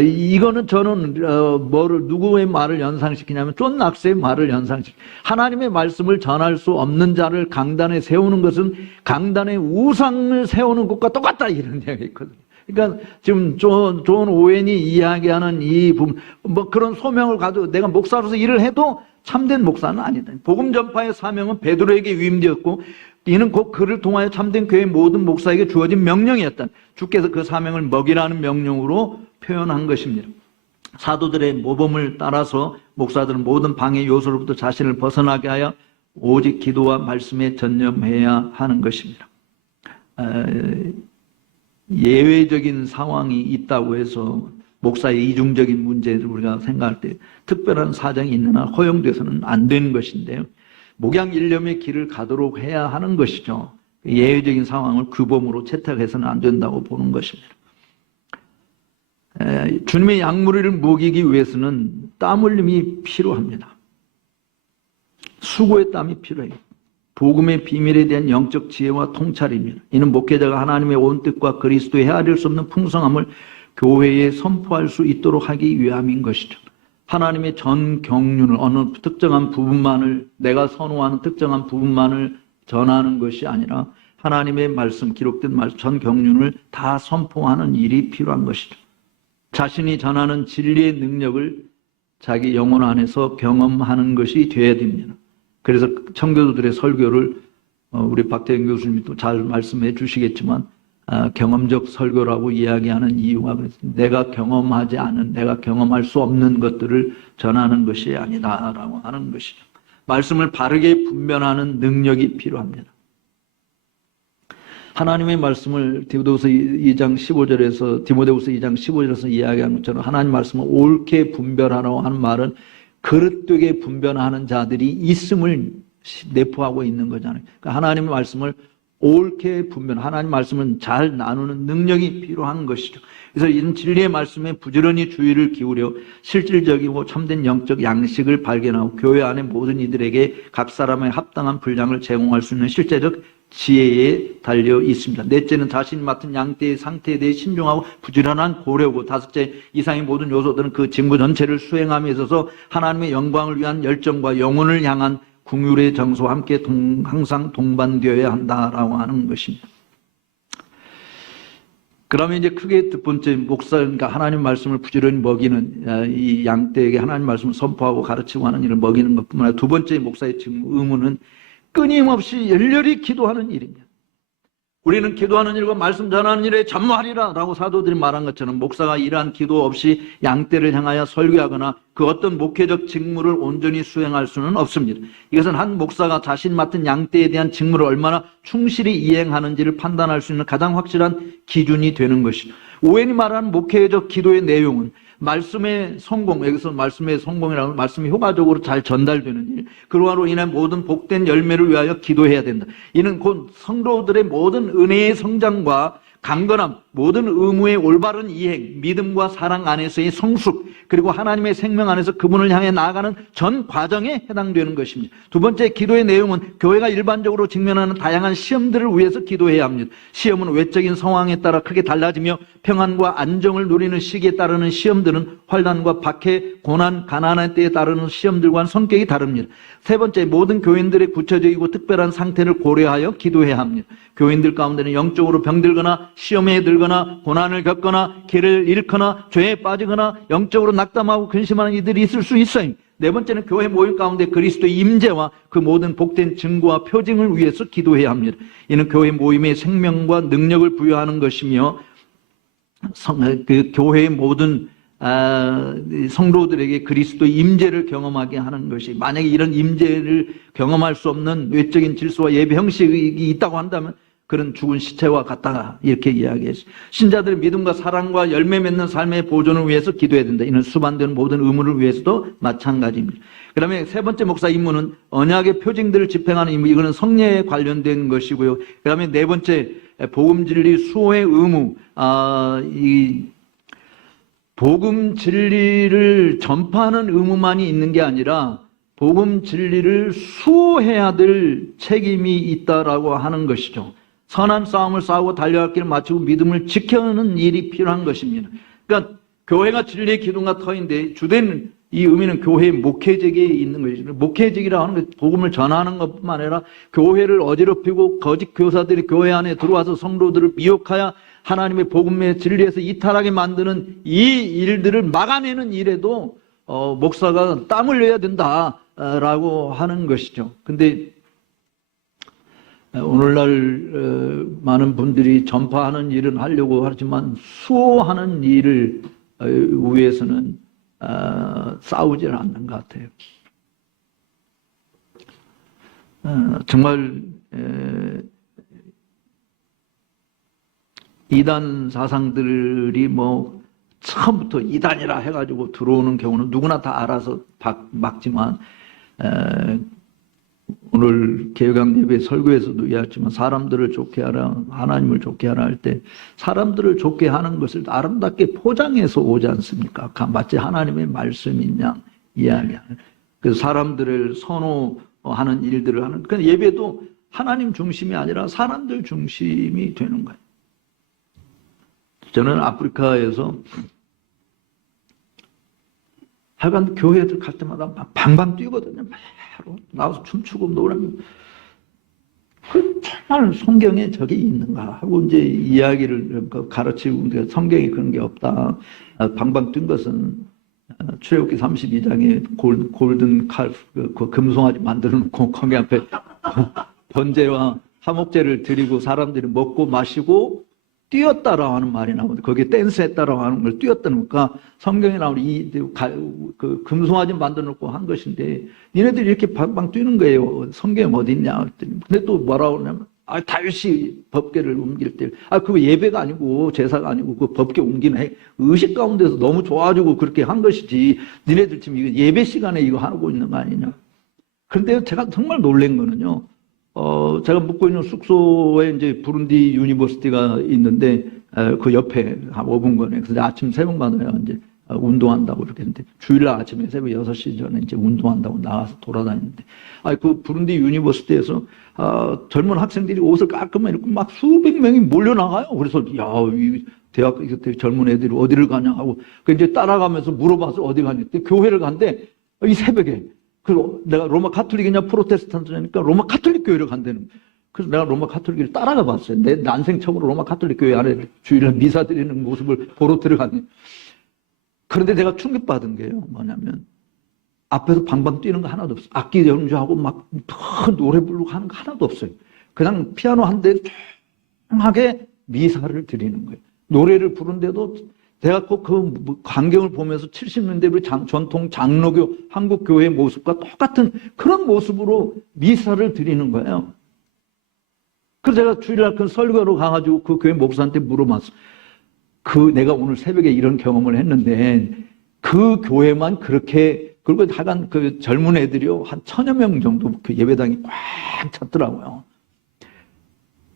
이거는 저는 누구의 말을 연상시키냐면 존 낙스의 말을 연상시키. 하나님의 말씀을 전할 수 없는 자를 강단에 세우는 것은 강단에 우상을 세우는 것과 똑같다 이런 이야기가 있거든요. 그러니까 지금 존 오웬이 이야기하는 이 부분, 그런 소명을 가지고 내가 목사로서 일을 해도 참된 목사는 아니다. 복음 전파의 사명은 베드로에게 위임되었고 이는 곧 그를 통하여 참된 교회의 모든 목사에게 주어진 명령이었다. 주께서 그 사명을 먹이라는 명령으로 표현한 것입니다. 사도들의 모범을 따라서 목사들은 모든 방해 요소로부터 자신을 벗어나게 하여 오직 기도와 말씀에 전념해야 하는 것입니다. 예외적인 상황이 있다고 해서 목사의 이중적인 문제를 우리가 생각할 때 특별한 사정이 있는 한 허용돼서는 안 되는 것인데요. 목양 일념의 길을 가도록 해야 하는 것이죠. 예외적인 상황을 규범으로 채택해서는 안 된다고 보는 것입니다. 주님의 양무리를 먹이기 위해서는 땀 흘림이 필요합니다. 수고의 땀이 필요해요. 복음의 비밀에 대한 영적 지혜와 통찰입니다. 이는 목회자가 하나님의 온 뜻과 그리스도의 헤아릴 수 없는 풍성함을 교회에 선포할 수 있도록 하기 위함인 것이죠. 하나님의 전 경륜을 어느 특정한 부분만을 내가 선호하는 특정한 부분만을 전하는 것이 아니라 하나님의 말씀, 기록된 말씀 전 경륜을 다 선포하는 일이 필요한 것이죠. 자신이 전하는 진리의 능력을 자기 영혼 안에서 경험하는 것이 되어야 됩니다. 그래서 청교도들의 설교를 우리 박태영 교수님이 또 잘 말씀해 주시겠지만 경험적 설교라고 이야기하는 이유가 내가 경험하지 않은, 내가 경험할 수 없는 것들을 전하는 것이 아니다라고 하는 것이죠. 말씀을 바르게 분별하는 능력이 필요합니다. 하나님의 말씀을 디모데후서 2장 15절에서 이야기한 것처럼 하나님 말씀을 옳게 분별하라고 하는 말은 그릇되게 분별하는 자들이 있음을 내포하고 있는 거잖아요. 그러니까 하나님의 말씀을 옳게 분별, 하나님 말씀은 잘 나누는 능력이 필요한 것이죠. 그래서 이런 진리의 말씀에 부지런히 주의를 기울여 실질적이고 참된 영적 양식을 발견하고 교회 안의 모든 이들에게 각 사람의 합당한 분량을 제공할 수 있는 실제적 지혜에 달려 있습니다. 넷째는 자신이 맡은 양떼의 상태에 대해 신중하고 부지런한 고려고, 다섯째 이상의 모든 요소들은 그 직무 전체를 수행함에 있어서 하나님의 영광을 위한 열정과 영혼을 향한 긍휼의 정서와 함께 항상 동반되어야 한다라고 하는 것입니다. 그러면 이제 크게 두 번째 목사, 그러니까 하나님 말씀을 부지런히 먹이는 이 양떼에게 하나님 말씀을 선포하고 가르치고 하는 일을 먹이는 것뿐만 아니라 두 번째 목사의 의무는 끊임없이 열렬히 기도하는 일입니다. 우리는 기도하는 일과 말씀 전하는 일에 전무하리라 라고 사도들이 말한 것처럼 목사가 이러한 기도 없이 양떼를 향하여 설교하거나 그 어떤 목회적 직무를 온전히 수행할 수는 없습니다. 이것은 한 목사가 자신 맡은 양떼에 대한 직무를 얼마나 충실히 이행하는지를 판단할 수 있는 가장 확실한 기준이 되는 것이죠. 오웬이 말하는 목회적 기도의 내용은 말씀의 성공, 여기서 말씀의 성공이라고 말씀이 효과적으로 잘 전달되는 일, 그로하로 인해 모든 복된 열매를 위하여 기도해야 된다. 이는 곧 성도들의 모든 은혜의 성장과 강건함, 모든 의무의 올바른 이행, 믿음과 사랑 안에서의 성숙, 그리고 하나님의 생명 안에서 그분을 향해 나아가는 전 과정에 해당되는 것입니다. 두 번째, 기도의 내용은 교회가 일반적으로 직면하는 다양한 시험들을 위해서 기도해야 합니다. 시험은 외적인 상황에 따라 크게 달라지며 평안과 안정을 누리는 시기에 따르는 시험들은 환난과 박해, 고난, 가난의 때에 따르는 시험들과는 성격이 다릅니다. 세 번째, 모든 교인들의 구체적이고 특별한 상태를 고려하여 기도해야 합니다. 교인들 가운데는 영적으로 병들거나 시험에 들거나 고난을 겪거나 길을 잃거나 죄에 빠지거나 영적으로 낙담하고 근심하는 이들이 있을 수 있어요. 네 번째는 교회 모임 가운데 그리스도의 임재와 그 모든 복된 증거와 표징을 위해서 기도해야 합니다. 이는 교회 모임의 생명과 능력을 부여하는 것이며 그 교회의 모든 성도들에게 그리스도의 임재를 경험하게 하는 것이, 만약에 이런 임재를 경험할 수 없는 외적인 질서와 예배 형식이 있다고 한다면 그런 죽은 시체와 같다, 이렇게 이야기했어요. 신자들의 믿음과 사랑과 열매 맺는 삶의 보존을 위해서 기도해야 된다. 이는 수반되는 모든 의무를 위해서도 마찬가지입니다. 그 다음에 세 번째 목사 임무는 언약의 표징들을 집행하는 임무, 이거는 성례에 관련된 것이고요. 그 다음에 네 번째, 복음 진리 수호의 의무, 이 복음 진리를 전파하는 의무만이 있는 게 아니라 복음 진리를 수호해야 될 책임이 있다라고 하는 것이죠. 선한 싸움을 싸우고 달려갈 길을 마치고 믿음을 지켜내는 일이 필요한 것입니다. 그러니까 교회가 진리의 기둥과 터인데 주된 이 의미는 교회의 목회직에 있는 것이죠. 목회직이라고 하는 것, 복음을 전하는 것뿐만 아니라 교회를 어지럽히고 거짓 교사들이 교회 안에 들어와서 성도들을 미혹하여 하나님의 복음의 진리에서 이탈하게 만드는 이 일들을 막아내는 일에도 목사가 땀을 내야 된다라고 하는 것이죠. 근데 오늘날 많은 분들이 전파하는 일은 하려고 하지만 수호하는 일을 위해서는 싸우지는 않는 것 같아요. 정말 이단 사상들이 뭐 처음부터 이단이라 해가지고 들어오는 경우는 누구나 다 알아서 막지만 오늘 개혁왕 예배 설교에서도 이야기했지만 사람들을 좋게 하라, 하나님을 좋게 하라 할 때 사람들을 좋게 하는 것을 아름답게 포장해서 오지 않습니까? 마치 하나님의 말씀인 양 이야기하는. 그래서 사람들을 선호하는 일들을 하는. 그러니까 예배도 하나님 중심이 아니라 사람들 중심이 되는 거예요. 저는 아프리카에서 하여간 교회들 갈 때마다 방방 뛰거든요. 바로 나와서 춤추고 노래하면 정말 성경에 저게 있는가 하고 이제 이야기를 가르치고 성경에 그런 게 없다. 방방 뛴 것은 출애굽기 32장에 골든 칼프, 그 금송아지 만들어 놓고 거기 앞에 번제와 화목제를 드리고 사람들이 먹고 마시고 뛰었다라고 하는 말이 나오는데 거기에 댄스했다라고 하는 걸 뛰었다니까 성경에 나오는 그 금송아지 만들어 놓고 한 것인데 니네들이 이렇게 방방 뛰는 거예요. 성경에 어디 있냐 했더니 근데 또 뭐라고 그러냐면 다윗이 법궤를 옮길 때 그거 예배가 아니고 제사가 아니고 그 법궤 옮기는 의식 가운데서 너무 좋아가지고 그렇게 한 것이지 니네들 지금 이거 예배 시간에 이거 하고 있는 거 아니냐. 그런데 제가 정말 놀란 거는요. 제가 묵고 있는 숙소에 이제 부룬디 유니버시티가 있는데, 그 옆에 한 5분간에, 그래서 아침 새벽마다 이제 운동한다고 이렇게 했는데, 주일날 아침에 새벽 6시 전에 이제 운동한다고 나가서 돌아다니는데, 그 부룬디 유니버시티에서, 젊은 학생들이 옷을 깔끔하게 입고 막 수백 명이 몰려나가요. 그래서, 이 대학 젊은 애들이 어디를 가냐 하고, 그 이제 따라가면서 물어봐서 어디 가냐. 교회를 간대, 이 새벽에. 그리고 내가 로마 카톨릭이냐 프로테스탄트냐니까 로마 카톨릭 교회를 간다는. 그래서 내가 로마 카톨릭을 따라가 봤어요. 내 난생 처음으로 로마 카톨릭 교회 안에 주일날 미사 드리는 모습을 보러 들어갔네. 그런데 내가 충격받은 게요, 뭐냐면 앞에서 방방 뛰는 거 하나도 없어요. 악기 연주하고 막 노래 부르고 하는 거 하나도 없어요. 그냥 피아노 한 대 조용하게 미사를 드리는 거예요. 노래를 부른데도 내가 꼭 그 광경을 보면서 70년대 우리 전통 장로교 한국 교회의 모습과 똑같은 그런 모습으로 미사를 드리는 거예요. 그래서 제가 주일날 그 설교로 가가지고 그 교회 목사한테 물어봤어. 내가 오늘 새벽에 이런 경험을 했는데 그 교회만 그렇게, 그리고 하여간 그 젊은 애들이요 한 1000여 명 정도 그 예배당이 꽉 찼더라고요.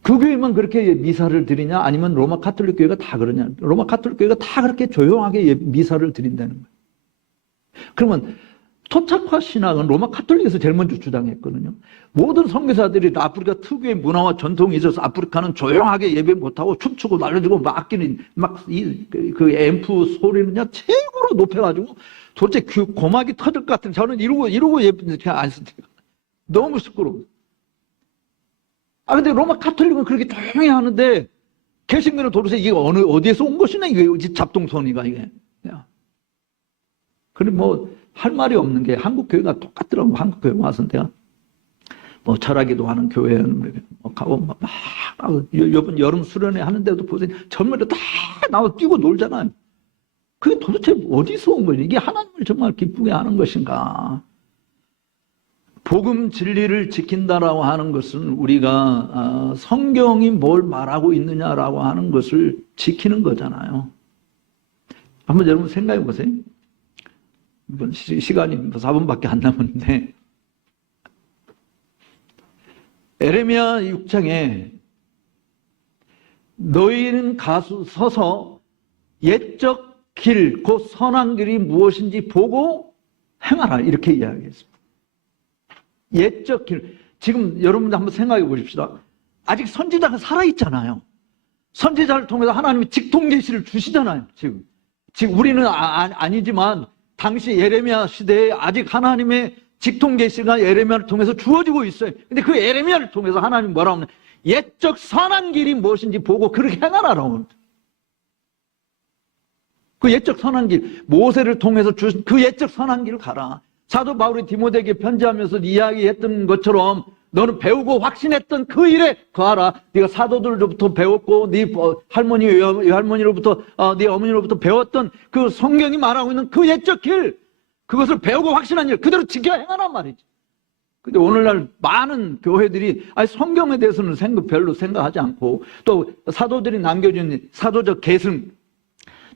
그 교회만 그렇게 미사를 드리냐, 아니면 로마 카톨릭 교회가 다 그러냐. 로마 카톨릭 교회가 다 그렇게 조용하게 미사를 드린다는 거예요. 그러면 토착화 신학은 로마 카톨릭에서 제일 먼저 주장했거든요. 모든 선교사들이 아프리카 특유의 문화와 전통이 있어서 아프리카는 조용하게 예배 못하고 춤추고 날려주고 막 악기는 그 앰프 소리는요 최고로 높여가지고 도대체 고막이 터질 것 같은, 저는 이러고 예배 안 했어요. 너무 시끄러워. 근데 로마 카톨릭은 그렇게 조용히 하는데 개신교는 도대체 이게 어디에서 온 것이냐, 이게 잡동선이가 이게. 그래 할 말이 없는 게 한국 교회가 똑같더라고. 한국 교회 와서 내가 철학기도 하는 교회는 가고 이번 여름 수련회 하는데도 보세요. 젊은이들 다 나와 뛰고 놀잖아요. 그게 도대체 어디서 온 거지? 이게 하나님을 정말 기쁘게 하는 것인가? 복음 진리를 지킨다라고 하는 것은 우리가 성경이 뭘 말하고 있느냐라고 하는 것을 지키는 거잖아요. 한번 여러분 생각해 보세요. 이번 시간이 4분밖에 안 남았는데 에레미야 6장에 너희는 서서 옛적 길, 곧 선한 길이 무엇인지 보고 행하라, 이렇게 이야기했습니다. 옛적 길. 지금 여러분들 한번 생각해 보십시다. 아직 선지자가 살아있잖아요. 선지자를 통해서 하나님이 직통 계시를 주시잖아요. 지금 우리는 아니지만 당시 예레미야 시대에 아직 하나님의 직통 계시가 예레미야를 통해서 주어지고 있어요. 근데 그 예레미야를 통해서 하나님이 뭐라고 하냐? 옛적 선한 길이 무엇인지 보고 그렇게 행하라라고. 그 옛적 선한 길, 모세를 통해서 주신 그 옛적 선한 길을 가라. 사도 바울이 디모데에게 편지하면서 이야기했던 것처럼 너는 배우고 확신했던 그 일에 거하라. 네가 사도들로부터 배웠고 네 할머니 외할머니로부터 네 어머니로부터 배웠던 그 성경이 말하고 있는 그 옛적 길, 그것을 배우고 확신한 일 그대로 지켜 행하란 말이지. 근데 오늘날 많은 교회들이 성경에 대해서는 별로 생각하지 않고, 또 사도들이 남겨준 사도적 계승,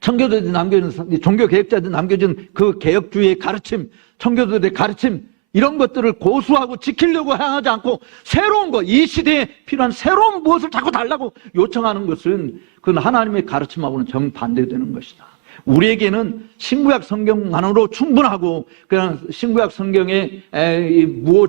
청교도들이 남겨준, 종교 개혁자들이 남겨준 그 개혁주의의 가르침, 청교도들의 가르침, 이런 것들을 고수하고 지키려고 하지 않고 새로운 것, 이 시대에 필요한 새로운 무엇을 자꾸 달라고 요청하는 것은 그건 하나님의 가르침하고는 정반대되는 것이다. 우리에게는 신구약 성경만으로 충분하고 그냥 신구약 성경의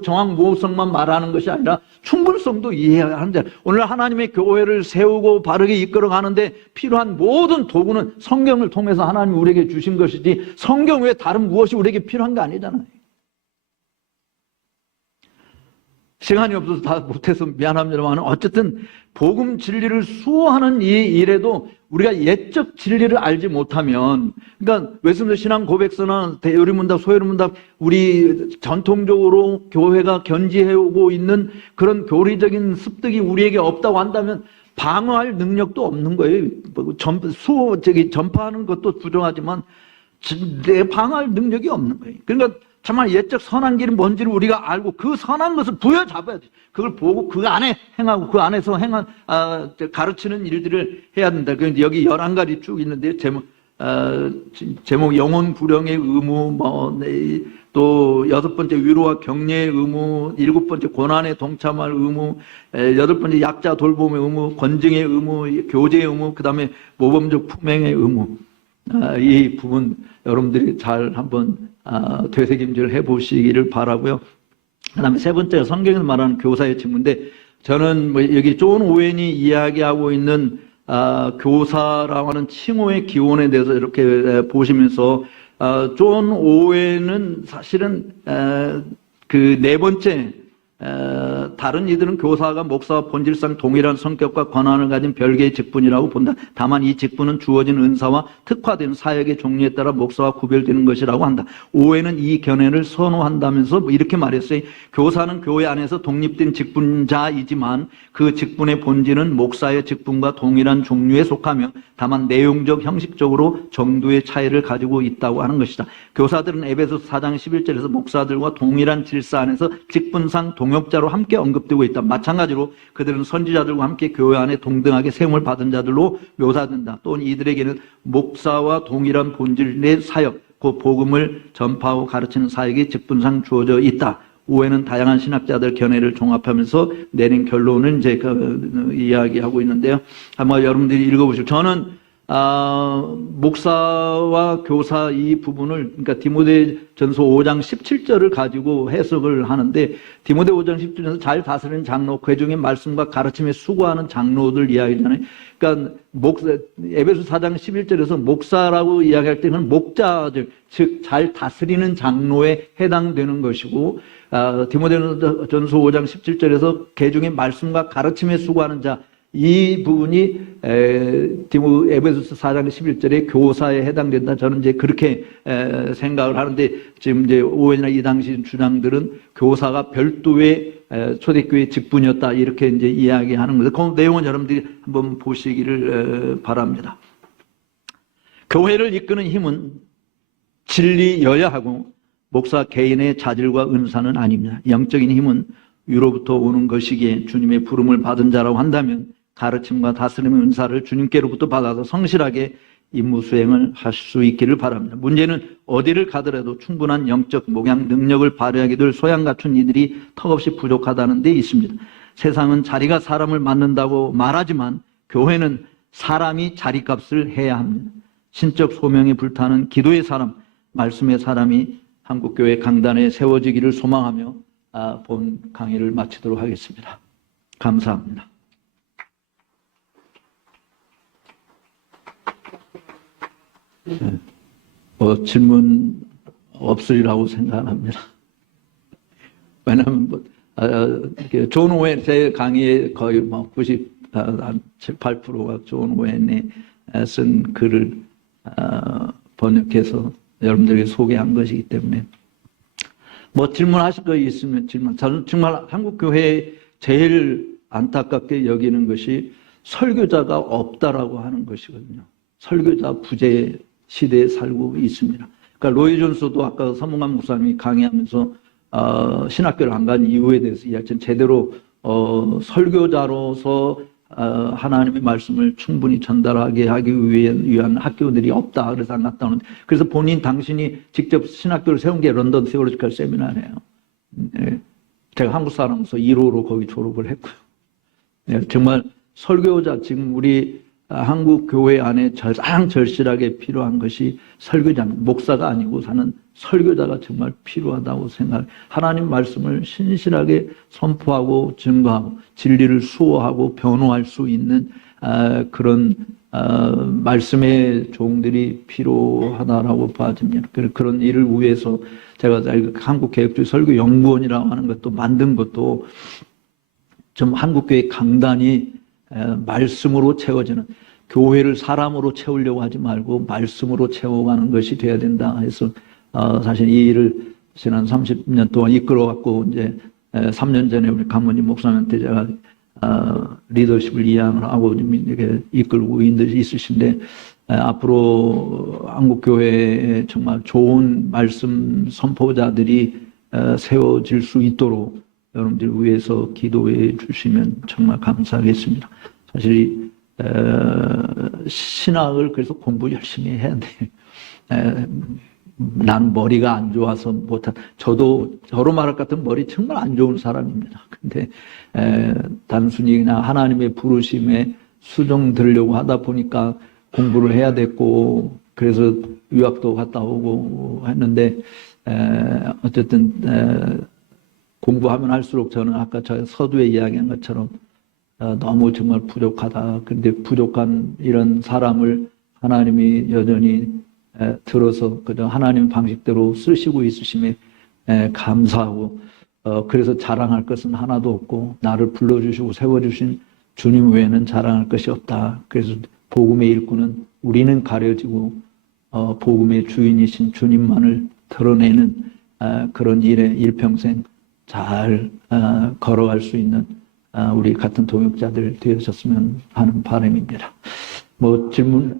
정확 무호성만 말하는 것이 아니라 충분성도 이해해야 하는데, 오늘 하나님의 교회를 세우고 바르게 이끌어가는데 필요한 모든 도구는 성경을 통해서 하나님이 우리에게 주신 것이지 성경 외에 다른 무엇이 우리에게 필요한 게 아니잖아요. 시간이 없어서 다 못해서 미안합니다만 어쨌든 복음 진리를 수호하는 이 일에도 우리가 옛적 진리를 알지 못하면, 그러니까 웨스민스터 신앙 고백서나 요리문답, 소요리문답, 우리 전통적으로 교회가 견지해오고 있는 그런 교리적인 습득이 우리에게 없다고 한다면 방어할 능력도 없는 거예요. 전파하는 것도 부정하지만 방어할 능력이 없는 거예요. 그러니까 정말 옛적 선한 길이 뭔지를 우리가 알고 그 선한 것을 부여잡아야 돼. 그걸 보고 그 안에 행하고 그 안에서 가르치는 일들을 해야 된다. 그런데 여기 11가지 쭉 있는데 제목 영혼 불영의 의무, 또 6번째 위로와 격려의 의무, 7번째 고난에 동참할 의무, 8번째 약자 돌봄의 의무, 권증의 의무, 교제의 의무, 그 다음에 모범적 품행의 의무. 이 부분 여러분들이 잘 한번 되새김질 해보시기를 바라고요. 그 다음에 3번째가 성경에서 말하는 교사의 직무인데, 저는 여기 존 오웬이 이야기하고 있는 교사라고 하는 칭호의 기원에 대해서 이렇게 보시면서 존 오웬은 사실은 그 4번째 다른 이들은 교사가 목사와 본질상 동일한 성격과 권한을 가진 별개의 직분이라고 본다. 다만 이 직분은 주어진 은사와 특화된 사역의 종류에 따라 목사와 구별되는 것이라고 한다. 오해는 이 견해를 선호한다면서 이렇게 말했어요. 교사는 교회 안에서 독립된 직분자이지만 그 직분의 본질은 목사의 직분과 동일한 종류에 속하며 다만 내용적, 형식적으로 정도의 차이를 가지고 있다고 하는 것이다. 교사들은 에베소서 4장 11절에서 목사들과 동일한 질서 안에서 직분상 동역자로 함께 언급되고 있다. 마찬가지로 그들은 선지자들과 함께 교회 안에 동등하게 세움을 받은 자들로 묘사된다. 또는 이들에게는 목사와 동일한 본질의 사역, 그 복음을 전파하고 가르치는 사역이 직분상 주어져 있다. 오해는 다양한 신학자들 견해를 종합하면서 내린 결론을 이제 이야기하고 있는데요. 한번 여러분들이 읽어보시고, 저는 목사와 교사 이 부분을, 그러니까 디모데전서 5장 17절을 가지고 해석을 하는데, 디모데 5장 17절에서 잘 다스리는 장로, 그 중에 말씀과 가르침에 수고하는 장로들 이야기잖아요. 그러니까 에베소 4장 11절에서 목사라고 이야기할 때는 목자들, 즉 잘 다스리는 장로에 해당되는 것이고, 디모데전서 5장 17절에서 그 중에 말씀과 가르침에 수고하는 자, 이 부분이 에베소서 4장 11절에 교사에 해당된다. 저는 이제 그렇게 생각을 하는데, 지금 이제 오웬이나 이 당시 주장들은 교사가 별도의 초대교회 직분이었다, 이렇게 이제 이야기하는 거죠. 그 내용은 여러분들이 한번 보시기를 바랍니다. 교회를 이끄는 힘은 진리여야 하고 목사 개인의 자질과 은사는 아닙니다. 영적인 힘은 위로부터 오는 것이기에 주님의 부름을 받은 자라고 한다면 가르침과 다스림의 은사를 주님께로부터 받아서 성실하게 임무 수행을 하실 수 있기를 바랍니다. 문제는 어디를 가더라도 충분한 영적 목양, 능력을 발휘하게 될 소양 갖춘 이들이 턱없이 부족하다는 데 있습니다. 세상은 자리가 사람을 만든다고 말하지만 교회는 사람이 자리값을 해야 합니다. 신적 소명에 불타는 기도의 사람, 말씀의 사람이 한국교회 강단에 세워지기를 소망하며 본 강의를 마치도록 하겠습니다. 감사합니다. 질문 없으리라고 생각합니다. 왜냐하면 존 오웬, 제 강의의 거의 98%가 존 오웬이 쓴 글을 번역해서 여러분들에게 소개한 것이기 때문에 질문하실 거 있으면 질문. 저는 정말 한국교회에 제일 안타깝게 여기는 것이 설교자가 없다라고 하는 것이거든요. 설교자 부재 시대에 살고 있습니다. 그러니까 로이 존스도 아까 서문관 목사님이 강의하면서 신학교를 안 간 이유에 대해서 이야기했지만 제대로 설교자로서 하나님의 말씀을 충분히 전달하게 하기 위한 학교들이 없다. 그래서 안 갔다 오는데, 그래서 당신이 직접 신학교를 세운 게 런던 세올로지컬 세미나예요. 제가 한국 사람으로서 1호로 거기 졸업을 했고요. 정말 설교자, 지금 우리 한국 교회 안에 가장 절실하게 필요한 것이 설교자입니다. 목사가 아니고 사는 설교자가 정말 필요하다고 생각해요. 하나님 말씀을 신실하게 선포하고 증거하고 진리를 수호하고 변호할 수 있는 그런 말씀의 종들이 필요하다라고 봐집니다. 그런 일을 위해서 제가 한국개혁주의 설교연구원이라고 하는 것도 만든 것도 좀 한국교회 강단이 말씀으로 채워지는, 교회를 사람으로 채우려고 하지 말고 말씀으로 채워가는 것이 돼야 된다 해서 사실 이 일을 지난 30년 동안 이끌어왔고, 이제 3년 전에 우리 강문희 목사님한테 제가 리더십을 이양을 하고 이렇게 이끌고 있으신데, 앞으로 한국교회에 정말 좋은 말씀 선포자들이 세워질 수 있도록 여러분들 위해서 기도해 주시면 정말 감사하겠습니다. 사실 신학을 그래서 공부 열심히 해야 돼. 난 머리가 안 좋아서 못한, 저도 저로 말할 것 같은 머리 정말 안 좋은 사람입니다. 근데 단순히 그냥 하나님의 부르심에 수정되려고 하다 보니까 공부를 해야 됐고, 그래서 유학도 갔다 오고 했는데, 어쨌든 공부하면 할수록 저는 아까 저 서두에 이야기한 것처럼 너무 정말 부족하다. 그런데 부족한 이런 사람을 하나님이 여전히 들어서 그저 하나님 방식대로 쓰시고 있으심에 감사하고, 그래서 자랑할 것은 하나도 없고 나를 불러주시고 세워주신 주님 외에는 자랑할 것이 없다. 그래서 복음의 일꾼은 우리는 가려지고 복음의 주인이신 주님만을 드러내는 그런 일에 일평생 잘 걸어갈 수 있는 우리 같은 동역자들 되셨으면 하는 바람입니다. 뭐 질문,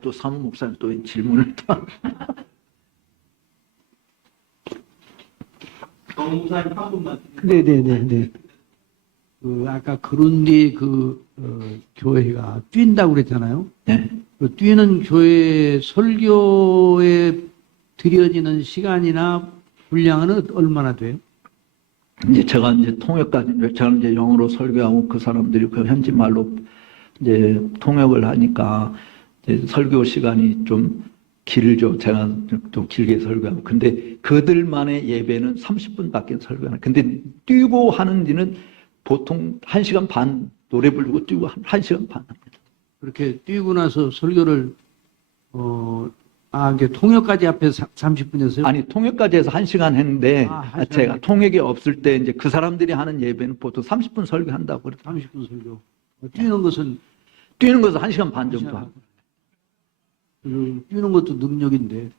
또 사무 목사님 또 질문을 또. 목사님 한 분만. 네네네. 아까 그런데 교회가 뛴다고 그랬잖아요. 네. 그 뛰는 교회 설교에 들여지는 시간이나 분량은 얼마나 돼요? 이제 제가 이제 통역까지, 제가 이제 영어로 설교하고 그 사람들이 그 현지 말로 이제 통역을 하니까 이제 설교 시간이 좀 길죠. 제가 좀 길게 설교하고. 근데 그들만의 예배는 30분밖에 설교 안 해요. 근데 뛰고 하는 일은 보통 1시간 반 노래 부르고 뛰고 1시간 반 합니다. 그렇게 뛰고 나서 설교를 이게 통역까지 앞에 30분이었어요? 아니, 통역까지 해서 1시간 했는데, 1시간 제가 통역이 없을 때 이제 그 사람들이 하는 예배는 보통 30분 설교한다고 그래요. 30분 설교. 뛰는 것은 뛰는 것은 1시간 반 정도 하고. 뛰는 것도 능력인데.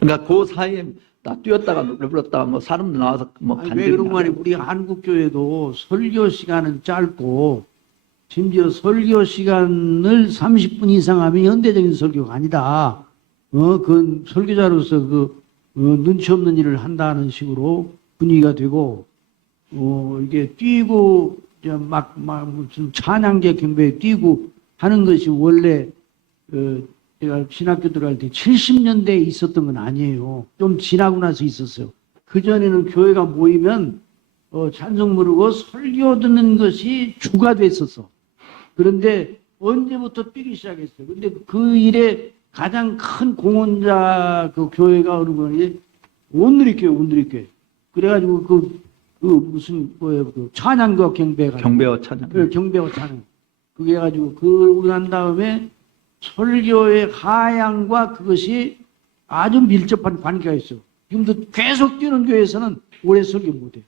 그러니까 그 사이에 나 뛰었다가 노래 불렀다가 뭐 사람들 나와서 뭐 왜 그런 거 아니에요? 우리 한국 교회도 설교 시간은 짧고 심지어 설교 시간을 30분 이상 하면 현대적인 설교가 아니다. 그 설교자로서 눈치 없는 일을 한다는 식으로 분위기가 되고, 이게 뛰고, 무슨 찬양계 경배에 뛰고 하는 것이 원래, 제가 신학교 들어갈 때 70년대에 있었던 건 아니에요. 좀 지나고 나서 있었어요. 그전에는 교회가 모이면, 찬송 부르고 설교 듣는 것이 주가 됐었어. 그런데 언제부터 뛰기 시작했어요. 근데 그 일에 가장 큰 공헌자 그 교회가 어느 거니? 온누리교회. 그래가지고 무슨 뭐예요? 찬양과 경배가. 경배와 찬양. 네, 경배와 찬양. 그게 해가지고 그러고 난 다음에 설교의 하향과 그것이 아주 밀접한 관계가 있어요. 지금도 계속 뛰는 교회에서는 오래 설교 못해요.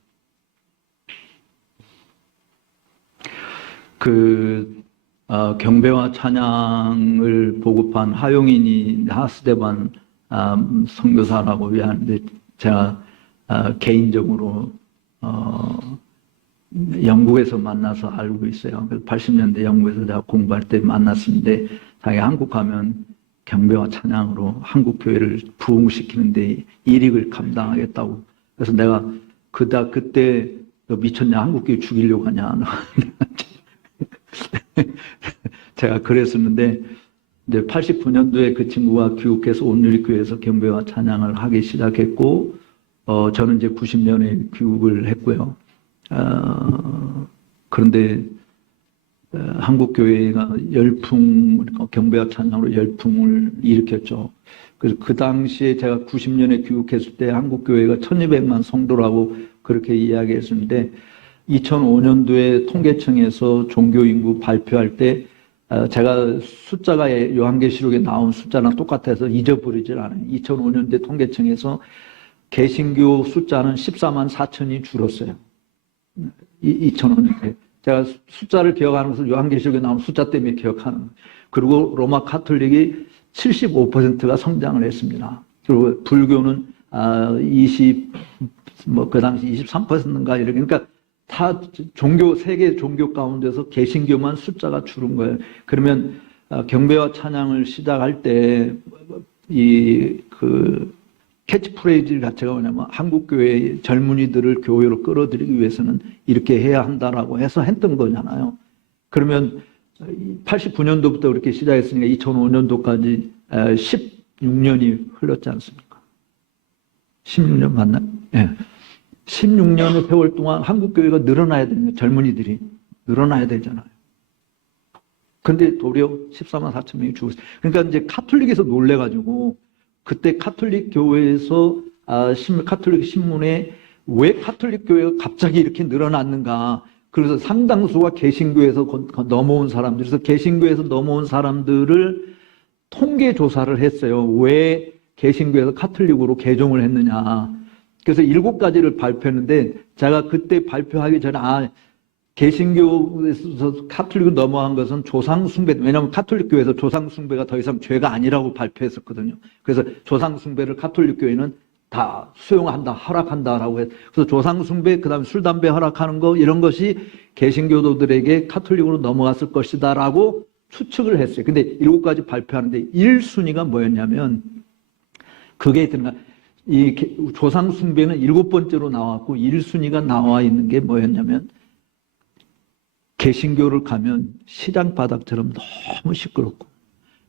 경배와 찬양을 보급한 하용인이 하스데반 선교사라고 위하는데 제가 개인적으로 영국에서 만나서 알고 있어요. 그래서 80년대 영국에서 제가 공부할 때 만났는데 자기 한국 가면 경배와 찬양으로 한국 교회를 부흥시키는데 일익을 감당하겠다고. 그래서 내가 그때 너 미쳤냐, 한국 교회 죽이려고 하냐. 제가 그랬었는데 이제 89년도에 그 친구가 귀국해서 온누리교회에서 경배와 찬양을 하기 시작했고, 저는 이제 90년에 귀국을 했고요. 그런데 한국 교회가 경배와 찬양으로 열풍을 일으켰죠. 그래서 그 당시에 제가 90년에 귀국했을 때 한국 교회가 1200만 성도라고 그렇게 이야기했었는데 2005년도에 통계청에서 종교인구 발표할 때 제가 숫자가 요한계시록에 나온 숫자랑 똑같아서 잊어버리질 않아요. 2005년도에 통계청에서 개신교 숫자는 14만 4천이 줄었어요. 2005년도에. 제가 숫자를 기억하면서 요한계시록에 나온 숫자 때문에 기억하는 거예요. 그리고 로마 카톨릭이 75%가 성장을 했습니다. 그리고 불교는 그 당시 23%인가 이렇게. 그러니까 다 세계 종교 가운데서 개신교만 숫자가 줄은 거예요. 그러면 경배와 찬양을 시작할 때 캐치프레이즈 자체가 뭐냐면 한국 교회의 젊은이들을 교회로 끌어들이기 위해서는 이렇게 해야 한다라고 해서 했던 거잖아요. 그러면 89년도부터 그렇게 시작했으니까 2005년도까지 16년이 흘렀지 않습니까? 16년 맞나요? 네. 16년의 세월 동안 한국 교회가 늘어나야 되는 젊은이들이 늘어나야 되잖아요. 근데 도리어 14만 4천 명이 죽었어요. 그러니까 이제 카톨릭에서 놀래가지고 그때 카톨릭 교회에서 카톨릭 신문에 왜 카톨릭 교회가 갑자기 이렇게 늘어났는가. 그래서 상당수가 개신교에서 넘어온 사람들, 그래서 개신교에서 넘어온 사람들을 통계 조사를 했어요. 왜 개신교에서 카톨릭으로 개종을 했느냐. 그래서 7가지를 발표했는데 제가 그때 발표하기 전에 개신교에서 카톨릭으로 넘어간 것은 조상숭배, 왜냐하면 카톨릭교에서 조상숭배가 더 이상 죄가 아니라고 발표했었거든요. 그래서 조상숭배를 카톨릭교회는 다 수용한다, 허락한다라고 해서 그래서 조상숭배, 그 다음에 술, 담배 허락하는 거 이런 것이 개신교도들에게 카톨릭으로 넘어갔을 것이다라고 추측을 했어요. 근데 7가지 발표하는데 1순위가 뭐였냐면 그게 들어가 이 조상숭배는 7번째로 나왔고 1순위가 나와 있는 게 뭐였냐면 개신교를 가면 시장 바닥처럼 너무 시끄럽고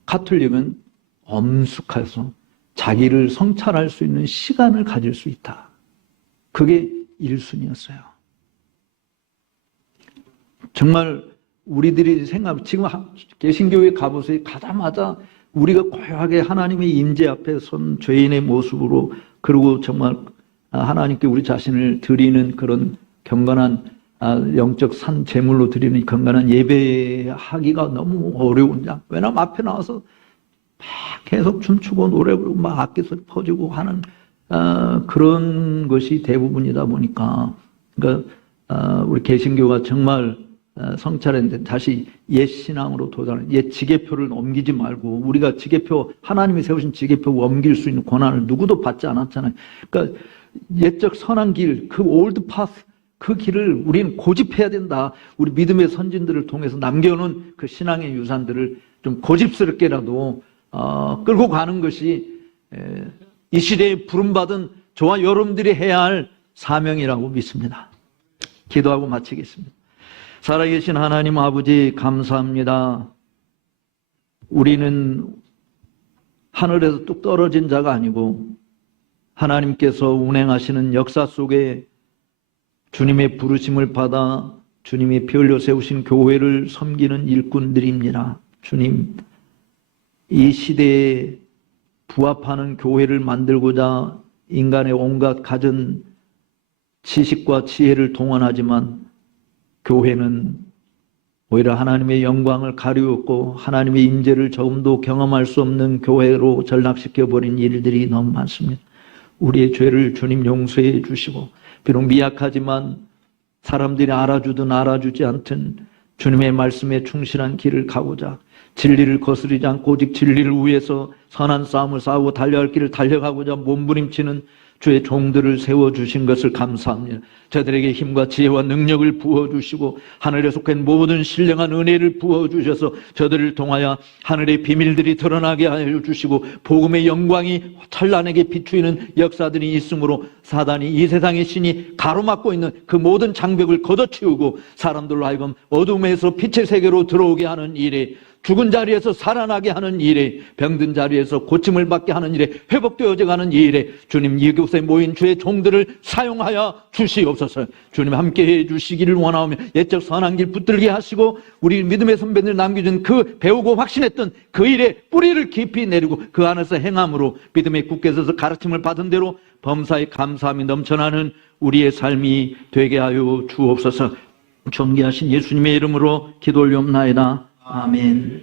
카톨릭은 엄숙해서 자기를 성찰할 수 있는 시간을 가질 수 있다. 그게 1순위였어요. 정말 우리들이 지금 개신교에 가보세요. 가자마자 우리가 고요하게 하나님의 임재 앞에 선 죄인의 모습으로 그리고 정말 하나님께 우리 자신을 드리는 그런 경건한 영적 산 제물로 드리는 경건한 예배하기가 너무 어려운 장. 왜냐하면 앞에 나와서 막 계속 춤추고 노래 부르고 막 악기소리 퍼지고 하는 그런 것이 대부분이다 보니까 그러니까 우리 개신교가 정말 성찰했는데 다시 옛 신앙으로 도전하는 옛 지계표를 넘기지 말고 우리가 하나님이 세우신 지계표 넘길 수 있는 권한을 누구도 받지 않았잖아요. 그러니까 옛적 선한 길, 그 올드 파스 그 길을 우리는 고집해야 된다. 우리 믿음의 선진들을 통해서 남겨놓은 그 신앙의 유산들을 좀 고집스럽게라도 끌고 가는 것이 이 시대에 부름받은 저와 여러분들이 해야 할 사명이라고 믿습니다. 기도하고 마치겠습니다. 살아계신 하나님 아버지 감사합니다. 우리는 하늘에서 뚝 떨어진 자가 아니고 하나님께서 운행하시는 역사 속에 주님의 부르심을 받아 주님이 피 흘려 세우신 교회를 섬기는 일꾼들입니다. 주님, 이 시대에 부합하는 교회를 만들고자 인간의 온갖 갖은 지식과 지혜를 동원하지만 교회는 오히려 하나님의 영광을 가리웠고 하나님의 임재를 조금도 경험할 수 없는 교회로 전락시켜버린 일들이 너무 많습니다. 우리의 죄를 주님 용서해 주시고 비록 미약하지만 사람들이 알아주든 알아주지 않든 주님의 말씀에 충실한 길을 가고자 진리를 거스르지 않고 오직 진리를 위해서 선한 싸움을 싸우고 달려갈 길을 달려가고자 몸부림치는 주의 종들을 세워주신 것을 감사합니다. 저들에게 힘과 지혜와 능력을 부어주시고 하늘에 속한 모든 신령한 은혜를 부어주셔서 저들을 통하여 하늘의 비밀들이 드러나게 하여 주시고 복음의 영광이 찬란하게 비추이는 역사들이 있으므로 사단이 이 세상의 신이 가로막고 있는 그 모든 장벽을 걷어치우고 사람들로 하여금 어둠에서 빛의 세계로 들어오게 하는 일에 죽은 자리에서 살아나게 하는 일에 병든 자리에서 고침을 받게 하는 일에 회복되어져 가는 일에 주님 이곳에 모인 주의 종들을 사용하여 주시옵소서. 주님 함께해 주시기를 원하오며 옛적 선한 길 붙들게 하시고 우리 믿음의 선배들 남겨준 그 배우고 확신했던 그 일에 뿌리를 깊이 내리고 그 안에서 행함으로 믿음의 굳게 서서 가르침을 받은 대로 범사에 감사함이 넘쳐나는 우리의 삶이 되게 하여 주옵소서. 존귀하신 예수님의 이름으로 기도 올리옵나이다. 아멘.